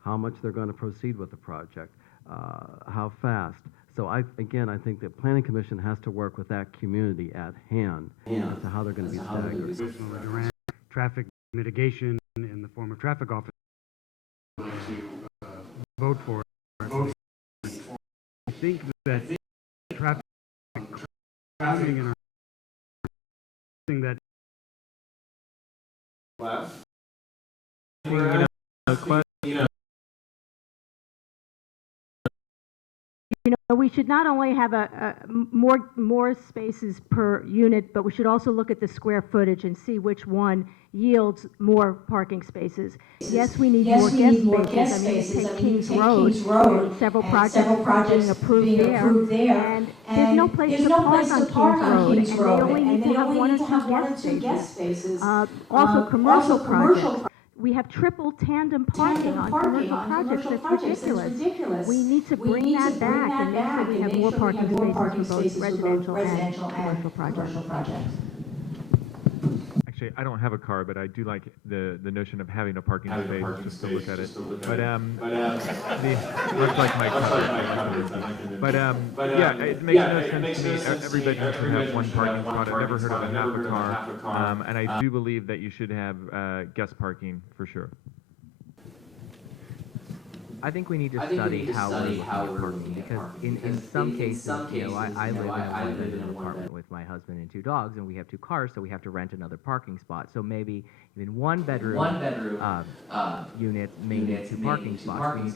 how much they're going to proceed with the project, how fast. So I think the Planning Commission has to work with that community at hand as to how they're going to be staggered. Traffic mitigation in the form of traffic officers vote for it. I think that traffic crowding in our thing that we should not only have more spaces per unit, but we should also look at the square footage and see which one yields more parking spaces. Yes, we need more guest spaces. I mean, take Kings Road, several projects being approved there, and there's no place to park on Kings Road, and they only need to have 1 or 2 guest spaces. Also, commercial projects. We have triple tandem parking on commercial projects. That's ridiculous. We need to bring that back and make sure we have more parking spaces for both residential and commercial projects. Actually, I don't have a car, but I do like the notion of having a parking space just to look at it. But much like my car. But yeah, it makes no sense to me. Every bedroom should have 1 parking spot. I've never heard of a half a car. And I do believe that you should have guest parking for sure. I think we need to study how we're looking at parking, because in some cases, I live in a one-bedroom apartment with my husband and 2 dogs, and we have 2 cars, so we have to rent another parking spot. So maybe even one-bedroom units may need 2 parking spots. We need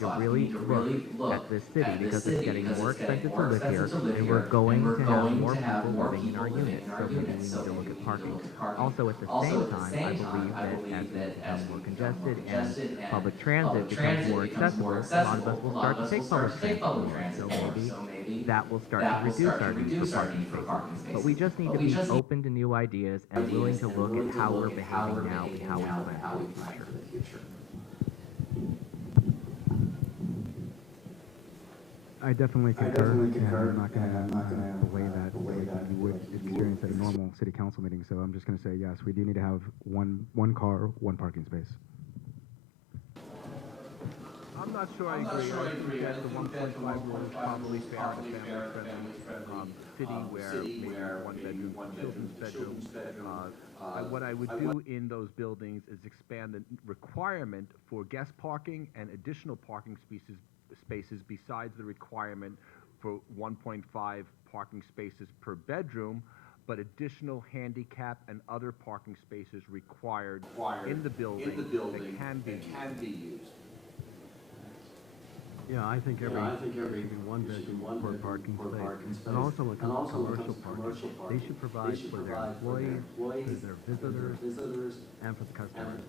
to really look at this city, because it's getting more expensive to live here, and we're going to have more people living in our units. So maybe we need to look at parking. Also, at the same time, I believe that as we become more congested and public transit becomes more accessible, a lot of us will start to take public transit, so maybe that will start to reduce our need for parking spaces. But we just need to be open to new ideas and willing to look at how we're behaving now and how we plan for the future. I definitely concur, and I'm not going to weigh that you would experience at a normal city council meeting. So I'm just going to say yes, we do need to have one car, 1 parking space. I'm not sure I agree. I think that the 1.5 rule is probably fair in a family-friendly city where maybe 1 bedroom, 1 children's bedroom. What I would do in those buildings is expand the requirement for guest parking and additional parking spaces besides the requirement for 1.5 parking spaces per bedroom, but additional handicap and other parking spaces required in the building that can be used. Yeah, I think every 1 bedroom per parking space, and also when it comes to commercial parking, they should provide for their employees, for their visitors, and for the customers.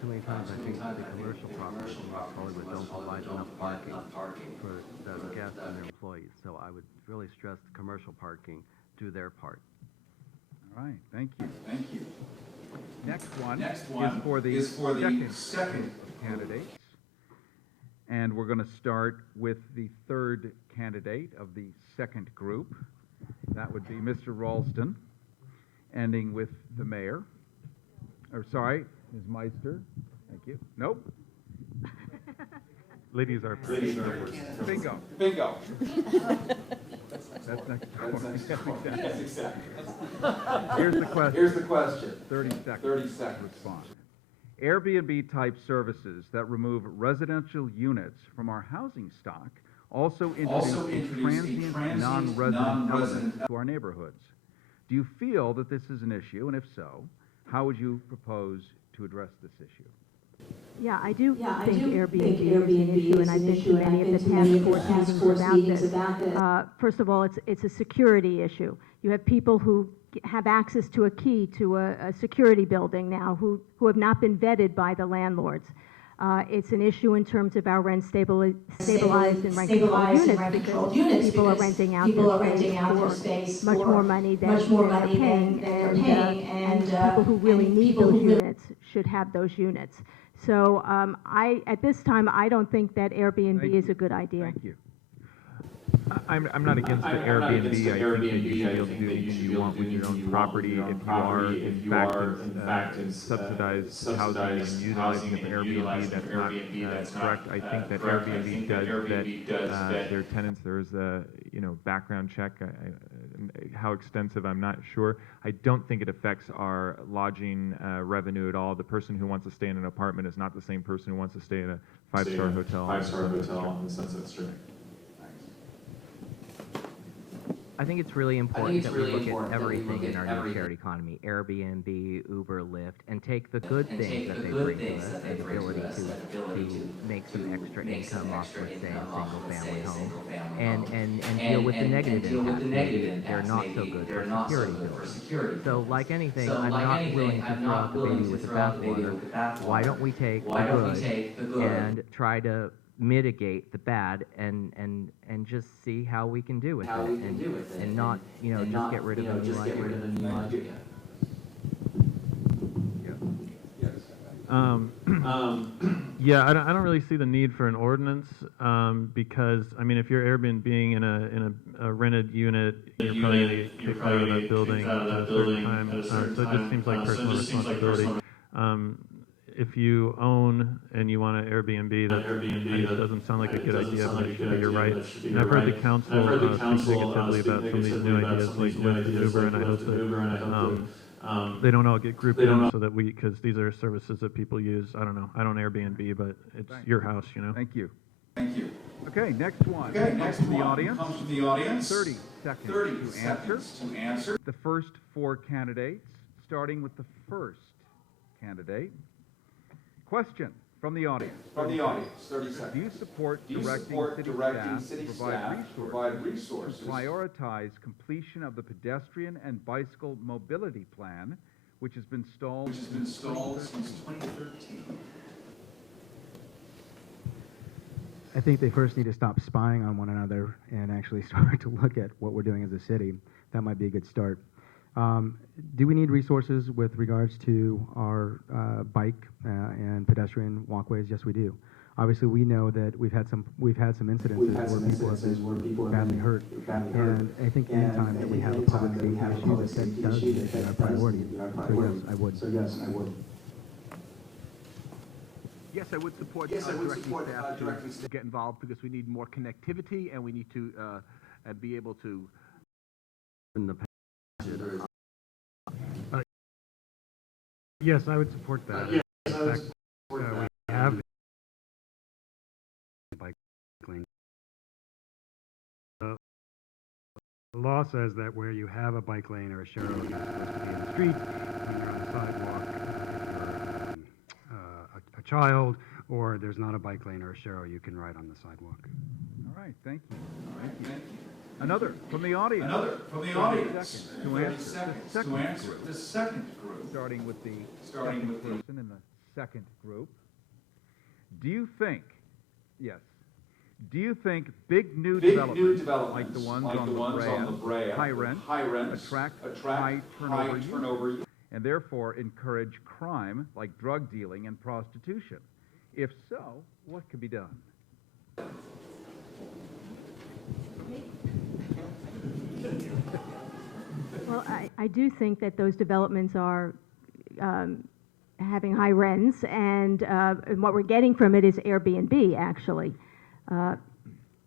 Too many times I think the commercial properties in West Hollywood don't provide enough parking for as guests and their employees. So I would really stress the commercial parking do their part. All right, thank you. Thank you. Next one Next is one for the is for the second second group of candidates. And we're going to start with the third candidate of the second group. That would be Mr. Ralston, ending with the mayor. Or sorry, Ms. Meister. Thank you. Nope. Ladies are Bingo. Bingo. That's next door. Yes, exactly. Here's the question. Here's the question. 30 seconds. 30 seconds. Response. Airbnb-type services that remove residential units from our housing stock also introduce a transient, non-resident element to our neighborhoods. Do you feel that this is an issue, and if so, how would you propose to address this issue? Yeah, I do think Airbnb is an issue, and I've been to many of the task force meetings about this. First of all, it's a security issue. You have people who have access to a key to a security building now who have not been vetted by the landlords. It's an issue in terms of our rent stabilized and rent-controlled units because people are renting out their space for much more money than they're paying, and people who really need those units should have those units. So at this time, I don't think that Airbnb is a good idea. Thank you. I'm not against the Airbnb. I think that you should be able to do anything you want with your own property if you are, in fact, subsidized housing and utilizing it for Airbnb. That's not correct. I think that Airbnb does vet their tenants. There is a background check. How extensive, I'm not sure. I don't think it affects our lodging revenue at all. The person who wants to stay in an apartment is not the same person who wants to stay in a five-star hotel. Five-star hotel on the Sunset Strip. I think it's really important that we look at everything in our new shared economy, Airbnb, Uber, Lyft, and take the good things that they bring to us, and the ability to make some extra income off, let's say, a single-family home, and deal with the negative impact. Maybe they're not so good for security. So like anything, I'm not willing to throw out the baby with the bathwater. Why don't we take the good and try to mitigate the bad and just see how we can do with it and not just get rid of the new idea. Yeah, I don't really see the need for an ordinance because I mean, if you're Airbnb-ing in a rented unit, you're probably going to get kicked out of that building at a certain time. So it just seems like personal responsibility. If you own and you want to Airbnb, that doesn't sound like a good idea, but you're right. And I've heard the council speak negatively about some of these new ideas like Lyft and Uber, and I hope that they don't all get grouped in so that because these are services that people use. I don't know. I don't Airbnb, but it's your house, Thank you. Thank you. Okay, next one. Comes from the audience. 30 seconds to answer. The first four candidates, starting with the first candidate. Question from the audience. 30 seconds. Do you support directing city staff to provide resources to prioritize completion of the pedestrian and bicycle mobility plan, which has been stalled since 2013? I think they first need to stop spying on one another and actually start to look at what we're doing as a city. That might be a good start. Do we need resources with regards to our bike and pedestrian walkways? Yes, we do. Obviously, we know that we've had some incidences where people have been badly hurt, and I think anytime that we have a public safety issue, that does need to be our priority. So yes, I would. Yes, I would support directing staff to get involved because we need more connectivity and we need to be able to. In the past, yes, I would support that. In fact, we have bike lane. The law says that where you have a bike lane or a share road, you're supposed to be in the street. When you're on the sidewalk, if you're a child, or there's not a bike lane or a share road, you can ride on the sidewalk. All right, thank you. Another from the audience. 30 seconds to answer. The second group. Starting with the person in the second group. Do you think Do you think big new developments like the ones on La Brea, high rent, attract high turnover youth, and therefore encourage crime like drug dealing and prostitution? If so, what could be done? Well, I do think that those developments are having high rents, and what we're getting from it is Airbnb, actually,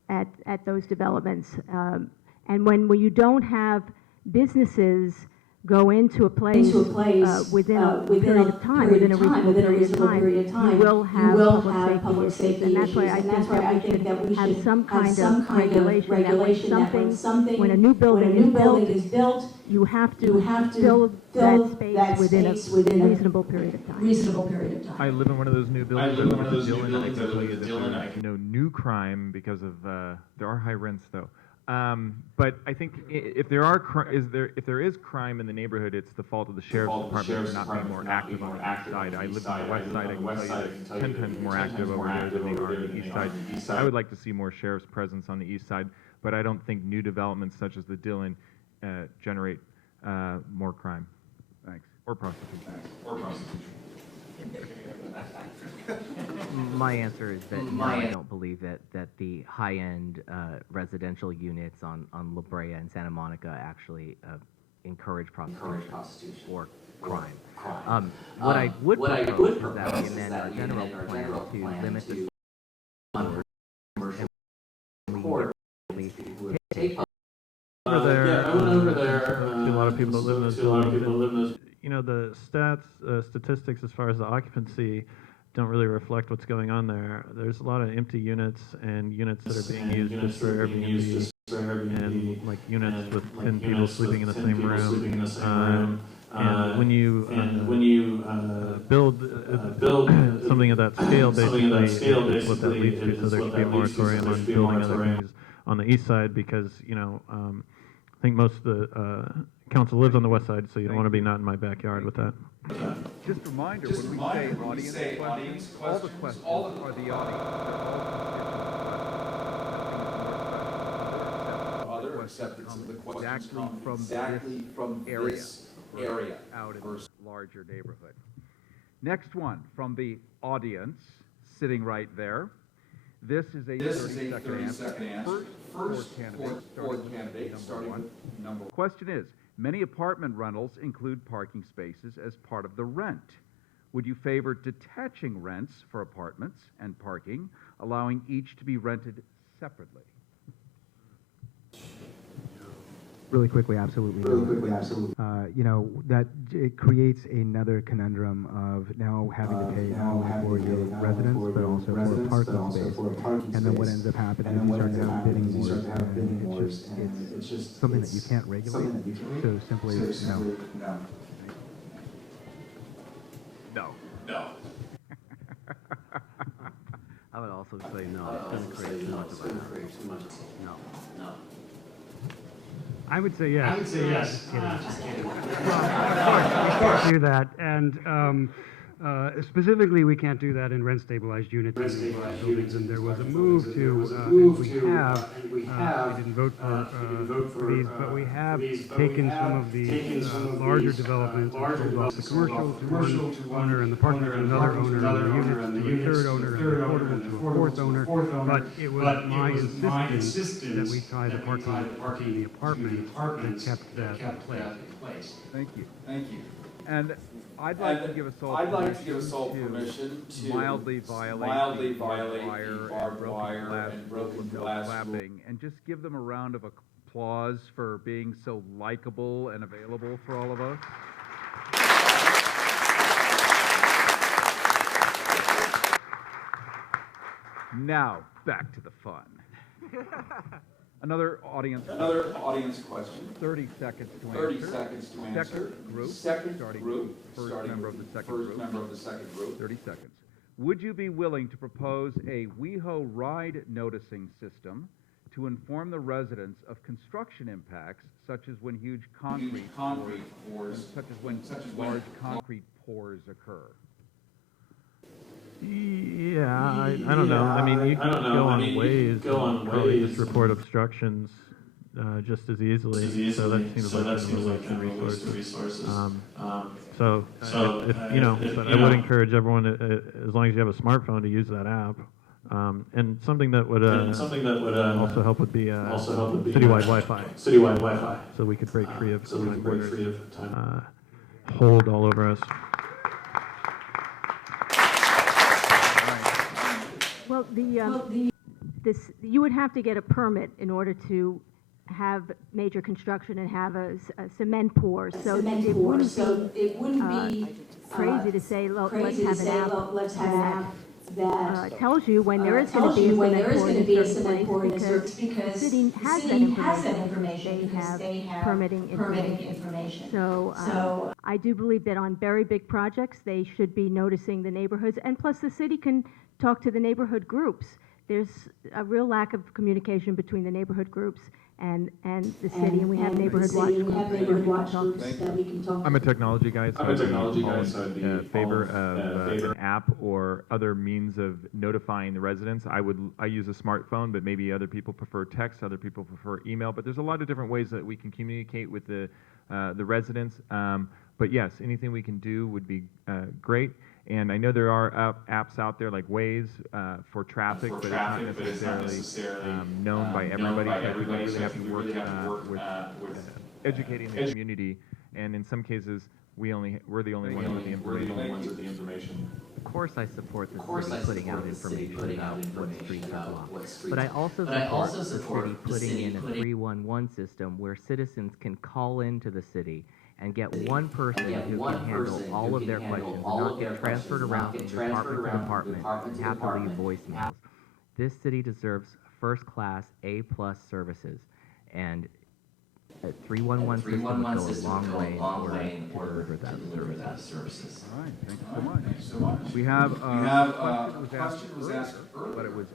at those developments. And when you don't have businesses go into a place within a period of time, within a reasonable period of time, you will have public safety issues. And that's why I think that we should have some kind of regulation that when a new building is built, you have to fill that space within a reasonable period of time. I live in one of those new buildings. I live in Dillon. I can tell you that there's no new crime because of there are high rents though. But I think if there is crime in the neighborhood, it's the fault of the sheriff's department for not being more active on the east side. I live on the west side. I can tell you that it's 10 times more active over there than they are on the east side. I would like to see more sheriff's presence on the east side, but I don't think new developments such as the Dillon generate more crime. Thanks. Or prostitution. My answer is that no, I don't believe that the high-end residential units on La Brea and Santa Monica actually encourage prostitution or crime. What I would propose is that we amend our general plan to limit the over there. I went over there. A lot of people that live in those buildings. You know, the statistics as far as the occupancy don't really reflect what's going on there. There's a lot of empty units and units that are being used just for Airbnb, and like units with 10 people sleeping in the same room. And when you build something of that scale, basically, it's what that leads to. So there could be a moratorium on building other things on the east side because, you know, I think most of the council lives on the west side, so you don't want to be not in my backyard with that. Just a reminder, when we say audience questions, all the questions are the audience. Acceptance of the questions exactly from this area out in the larger neighborhood. Next one from the audience, sitting right there. This is a 30-second answer. First four candidates, starting with number one. Question is, many apartment rentals include parking spaces as part of the rent. Would you favor detaching rents for apartments and parking, allowing each to be rented separately? Really quickly, absolutely. You know, that it creates another conundrum of now having to pay not only for your residence, but also for a parking space. And then what ends up happening is you start to have bidding wars, and it's just something that you can't regulate. So simply, no. No. I would also say no. It's going to create too much of a no. I would say yes. Just kidding. Well, of course, we can't do that. And specifically, we can't do that in rent-stabilized units in buildings. And there was a move to, and we didn't vote for these, but we have taken some of the larger developments and sold off the commercial to one owner and the parking to another owner, and the units to a third owner, and the affordable to a fourth owner. But it was my insistence that we tie the parking to the apartment that kept that in place. Thank you. And I'd like to give us all permission to mildly violate barbed wire and broken glass clapping, and just give them a round of applause for being so likable and available for all of us. Now, back to the fun. Another audience question. 30 seconds to answer. Second group, first member of the second group. 30 seconds. Would you be willing to propose a WEHO ride noticing system to inform the residents of construction impacts, such as when huge concrete pours, such as when large concrete pours occur? Yeah, I don't know. I mean, you can go on Waze and probably just report obstructions just as easily. So that seems like a waste of resources. If you know, but I would encourage everyone, as long as you have a smartphone, to use that app. And something that would also help would be citywide Wi-Fi. So we could break free of time warners hold all over us. Well, you would have to get a permit in order to have major construction and have a cement pour. So it wouldn't be crazy to say, let's have an app that tells you when there is going to be a cement pour in a certain place, because the city has that information. They have permitting information. So I do believe that on very big projects, they should be noticing the neighborhoods, and plus the city can talk to the neighborhood groups. There's a real lack of communication between the neighborhood groups and the city, and we have neighborhood watch groups that we can talk to. I'm a technology guy, so I'd be in favor of an app or other means of notifying the residents. I use a smartphone, but maybe other people prefer text, other people prefer email. But there's a lot of different ways that we can communicate with the residents. But yes, anything we can do would be great. And I know there are apps out there like Waze for traffic, but it's not necessarily known by everybody. So we really have to work with educating the community. And in some cases, we're the only ones with the information. Of course, I support the city putting out information about what streets are blocked. But I also support the city putting in a 311 system where citizens can call into the city and get one person who can handle all of their questions and not get transferred around from department to department and have to leave voicemails. This city deserves first-class A-plus services, and a 311 system would go a long way in order to deliver that services. All right, thank you so much. We have a question was asked earlier, but it was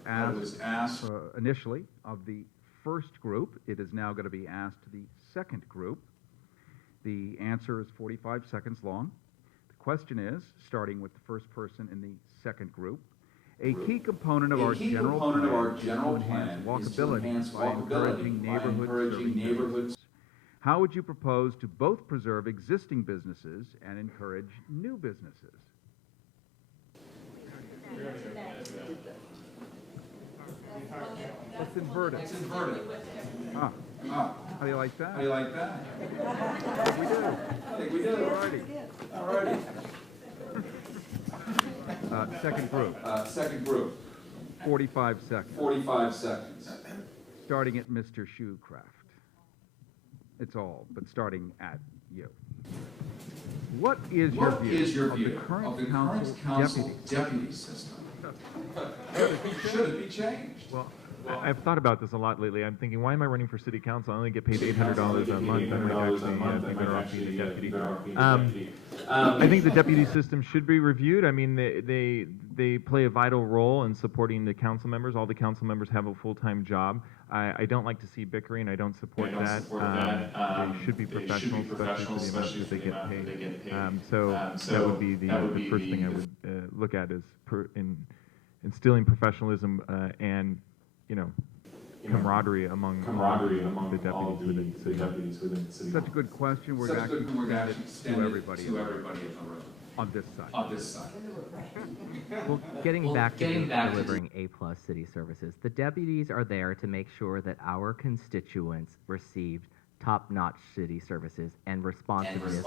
asked initially of the first group. It is now going to be asked to the second group. The answer is 45 seconds long. The question is, starting with the first person in the second group, a key component of our general plan is walkability by encouraging neighborhoods. How would you propose to both preserve existing businesses and encourage new businesses? Let's invert it. How do you like that? I think we do. Alrighty. Second group. 45 seconds. Starting at Mr. Schukraft. It's all, but starting at you. What is your view of the current council deputy system? Should it be changed? Well, I've thought about this a lot lately. I'm thinking, why am I running for city council? I only get paid $800 a month. I might actually be better off being a deputy. I think the deputy system should be reviewed. I mean, they play a vital role in supporting the council members. All the council members have a full-time job. I don't like to see bickering. I don't support that. They should be professional, especially for the amount that they get paid. So that would be the first thing I would look at is instilling professionalism and camaraderie among the deputies within the city. Such a good question. We're actually to everybody on this side. Well, getting back to delivering A-plus city services, the deputies are there to make sure that our constituents receive top-notch city services and responsiveness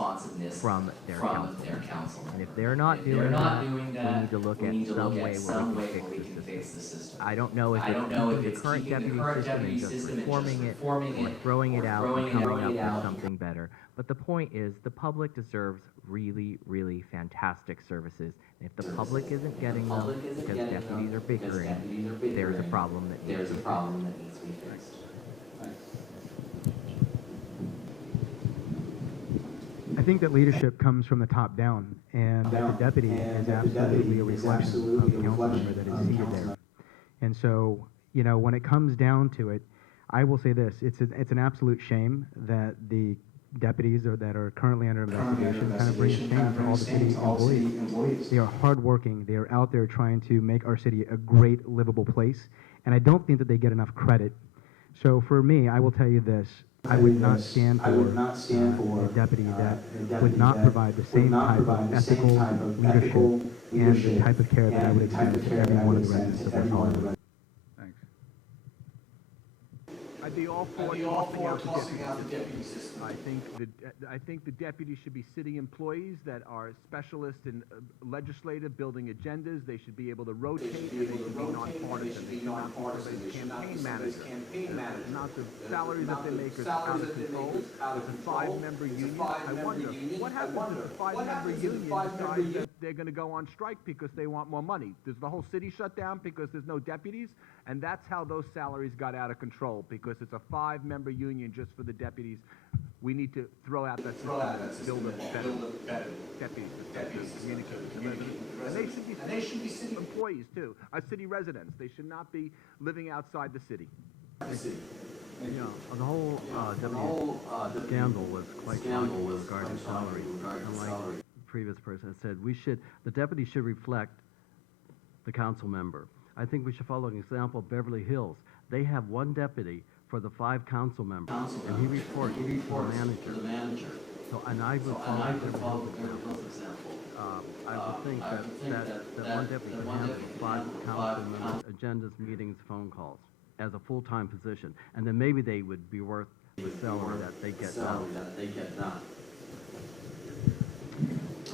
from their council. And if they're not doing that, we need to look at some way where we can fix the system. I don't know if it's the current deputy system and just reforming it or throwing it out and coming up with something better. But the point is, the public deserves really, really fantastic services. And if the public isn't getting them because deputies are bickering, there's a problem that needs to be fixed. I think that leadership comes from the top down, and that the deputy is absolutely a reflection of the council member that is seated there. And so, when it comes down to it, I will say this: it's an absolute shame that the deputies that are currently under investigation kind of bring shame to all the city employees. They are hardworking. They are out there trying to make our city a great, livable place, and I don't think that they get enough credit. So for me, I will tell you this. I would not stand for a deputy that would not provide the same type of ethical leadership and the type of care that I would extend to every one of the residents of West Hollywood. Thanks. I'd be all for tossing out the deputy system. I think the deputies should be city employees that are specialists in legislative, building agendas. They should be able to rotate, and they should be nonpartisan. They should not be campaign managers. Not the salaries that they make are out of control. It's a 5-member union. I wonder, what happens if the 5-member union decides that they're going to go on strike because they want more money? Does the whole city shut down because there's no deputies? And that's how those salaries got out of control, because it's a 5-member union just for the deputies. We need to throw out that system and build a better deputies that communicate with the residents. And they should be city employees too, city residents. They should not be living outside the city. You know, the whole deputy scandal was quite shocking regarding salary. And like the previous person said, the deputy should reflect the council member. I think we should follow an example of Beverly Hills. They have one deputy for the 5 council members, and he reports to the manager. So, and I would follow Beverly Hills example. I would think that one deputy can handle 5 council members' agendas, meetings, phone calls as a full-time position, and then maybe they would be worth the salary that they get done.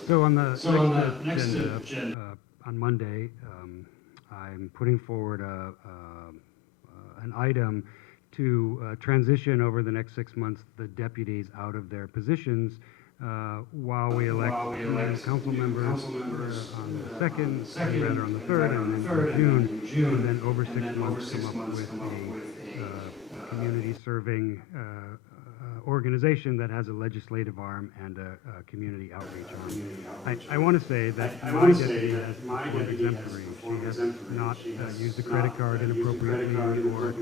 So on the next agenda, on Monday, I'm putting forward an item to transition over the next 6 months the deputies out of their positions while we elect council members on the 2nd, and rather on the 3rd, and then in June, and then over 6 months come up with a community-serving organization that has a legislative arm and a community outreach arm. I want to say that my deputy was exemplary. She has not used the credit card inappropriately or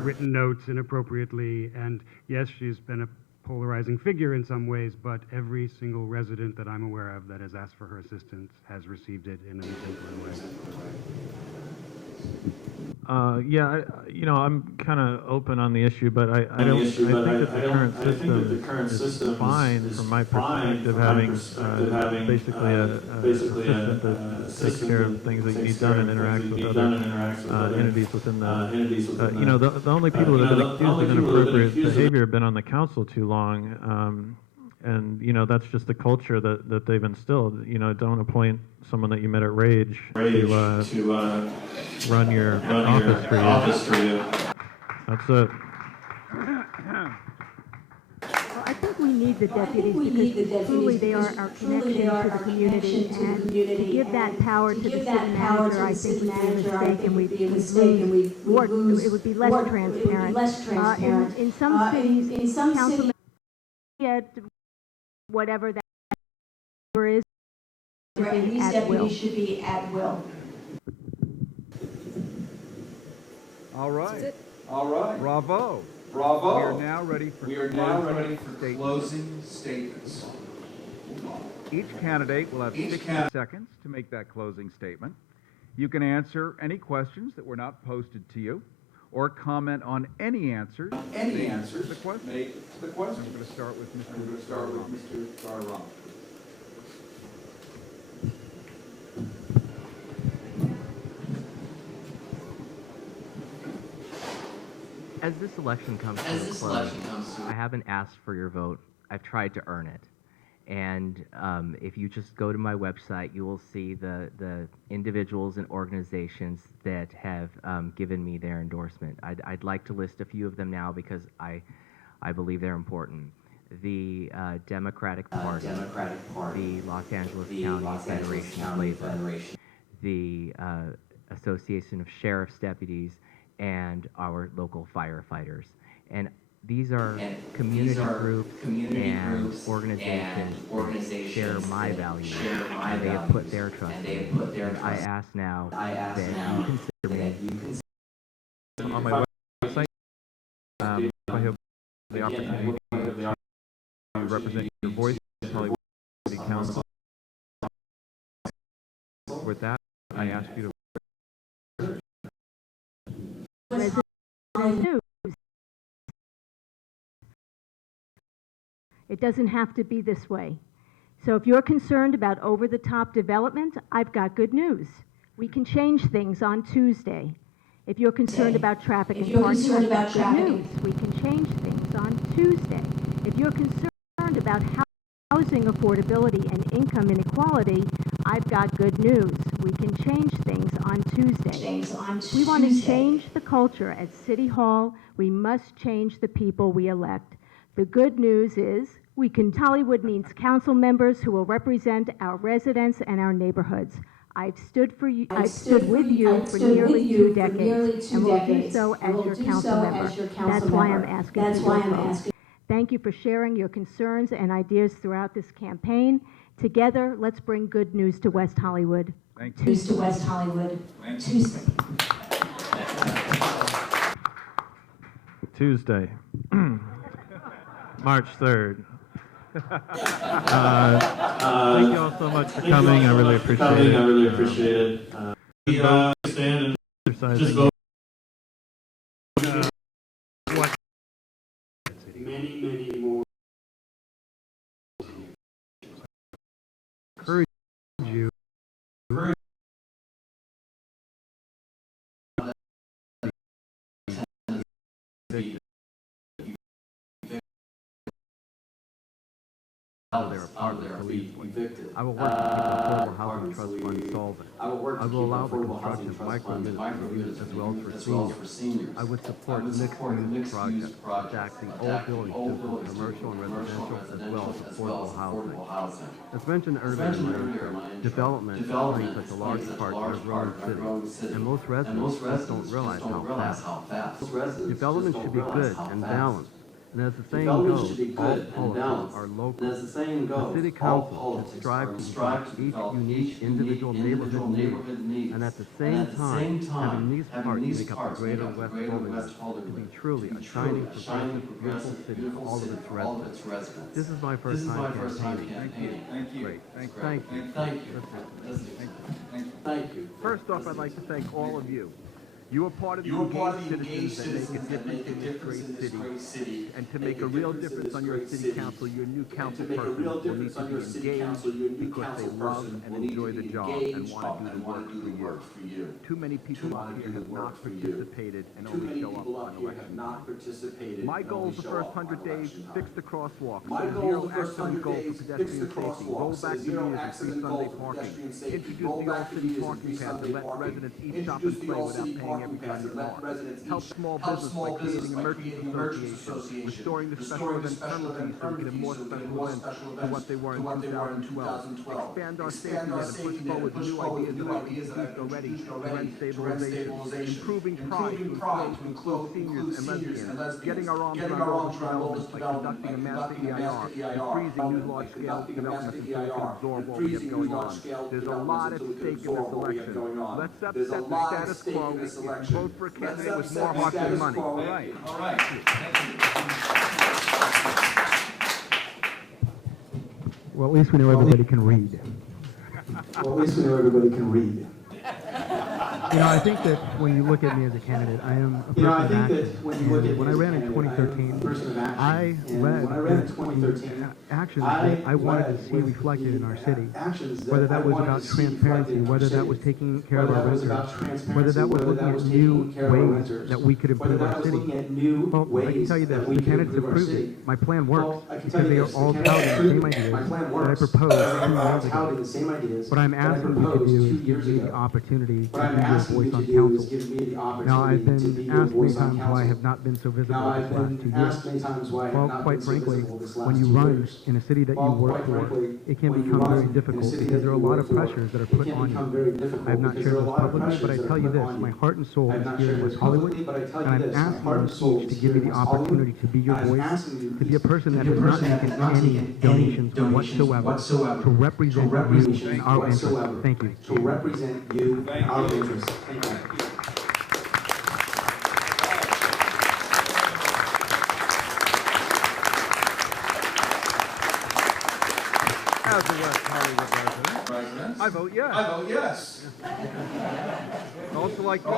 written notes inappropriately, and yes, she's been a polarizing figure in some ways, but every single resident that I'm aware of that has asked for her assistance has received it in an exemplary way. Yeah, I'm kind of open on the issue, but I think that the current system is fine from my perspective, having basically an assistant that takes care of things that you need done and interacts with other entities within the, the only people that have been accused of inappropriate behavior have been on the council too long, and that's just the culture that they've instilled. Don't appoint someone that you met at Rage to run your office for you. That's it. Well, I think we need the deputies because truly they are our connection to the community, and to give that power to the city manager, I think would be a mistake, and we'd lose, it would be less transparent. In some cities, council whatever that number is, these deputies should be at will. All right. Bravo. We are now ready for closing statements. Each candidate will have 60 seconds to make that closing statement. You can answer any questions that were not posted to you, or comment on any answers to the question. I'm going to start with Mr. Guardarrama. As this election comes to a close, I haven't asked for your vote. I've tried to earn it. And if you just go to my website, you will see the individuals and organizations that have given me their endorsement. I'd like to list a few of them now because I believe they're important. The Democratic Party, the Los Angeles County Federation of Labor, the Association of Sheriff's Deputies, and our local firefighters. And these are community groups and organizations that share my values, and they have put their trust in me. And I ask now that you consider me. On my website, I hope the opportunity represent your voice in Hollywood City Council. With that, I ask you to Resident news. It doesn't have to be this way. So if you're concerned about over-the-top development, I've got good news. We can change things on Tuesday. If you're concerned about traffic and parking, I've got good news. We can change things on Tuesday. If you're concerned about housing affordability and income inequality, I've got good news. We can change things on Tuesday. We want to change the culture at City Hall. We must change the people we elect. The good news is Hollywood needs council members who will represent our residents and our neighborhoods. I've stood with you for nearly 2 decades and will do so as your council member. That's why I'm asking for your vote. Thank you for sharing your concerns and ideas throughout this campaign. Together, let's bring good news to West Hollywood. Thank you. News to West Hollywood, Tuesday. Tuesday, March 3rd. Thank you all so much for coming. I really appreciate it. Stand and exercising. vote. Many more. Encourage you. Their apartment evicted. I will work to keep the Affordable Housing Trust Fund solvent. I will allow the construction of micro units as well as for seniors. I would support mixed-use projects, adapting old buildings to commercial and residential as well as affordable housing. As mentioned earlier, development brings such a large part of our growing city, and most residents just don't realize how fast. Development should be good and balanced. And as the saying goes, all policies are local. The City Council should strive to meet each unique individual neighborhood need, and at the same time, having these parts make up the greater West Hollywood to be truly a shining, progressive, beautiful city for all of its residents. This is my first time campaigning. Thank you. First off, I'd like to thank all of you. You are part of the engaged citizens that make a difference in this great city. And to make a real difference on your city council, your new council person will need to be engaged because they love and enjoy the job and want to do the work for you. Too many people here have not participated and only show up on election night. My goal for the first 100 days, fix the crosswalks, zero accident goal for pedestrian safety, roll back the years of free Sunday parking, introduce the old city parking pass and let residents eat, shop, and play without paying every time you park. Help small business by creating emergency associations, restoring the special event penalties so we can have more special events than what they were in 2012. Expand our safety net and push forward new ideas that have been introduced already to rent stabilization, improving pride to include seniors and lesbians, getting our arms around all developments by conducting a massive EIR, and freezing new large-scale developments until we can absorb what we have going on. There's a lot at stake in this election. Let's upset the status quo and vote for a candidate with more heart than money. All right. Well, at least we know everybody can read. You know, I think that when you look at me as a candidate, I am a person of action. And when I ran in 2013, I led the actions that I wanted to see reflected in our city. Whether that was about transparency, whether that was taking care of our renters, whether that was looking at new ways that we could improve our city. Well, I can tell you this, the candidates have proved it. My plan works because they are all touting the same ideas that I proposed 2 years ago. What I'm asking you to do is give me the opportunity to be your voice on council. Now, I've been asked many times why I have not been so visible this last 2 years. Well, quite frankly, when you run in a city that you work for, it can become very difficult because there are a lot of pressures that are put on you. I have not shared this publicly, but I tell you this, my heart and soul is here in West Hollywood, and I'm asking you each to give me the opportunity to be your voice, to be a person that has not taken any donations whatsoever, to represent you in our interest. Thank you. To represent you and our interests. Thank you. a West Hollywood resident, I vote yes. I'd also like to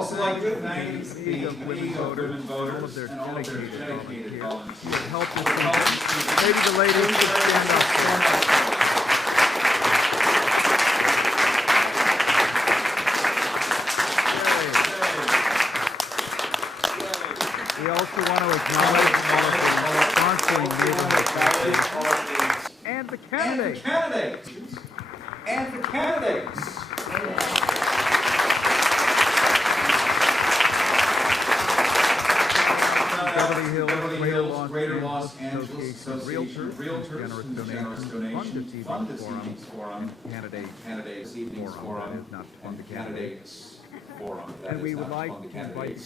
thank the League of Women Voters and all of their dedicated volunteers who have helped us. Maybe the ladies can stand up for us. We also want to acknowledge all of the sponsoring neighborhood associations and the candidates. Beverly Hills, Greater Los Angeles Association of Realtors, generous donations fund this evening's forum, candidate forum, is not to fund the candidates. And we would like to invite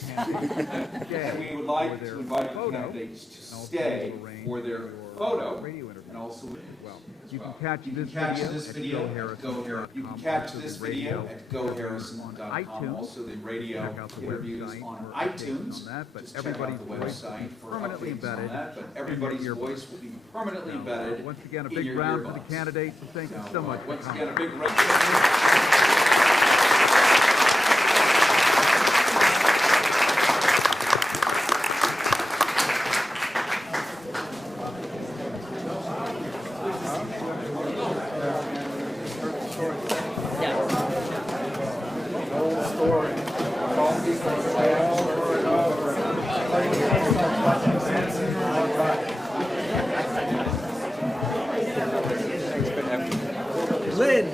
candidates to stay for their photo and also well. You can catch this video at GoHarrison.com. On iTunes. Also the radio interviews on iTunes. On that, but everybody's voice will be permanently embedded. Once again, a big round for the candidates, and thank you so much for coming. Lynn.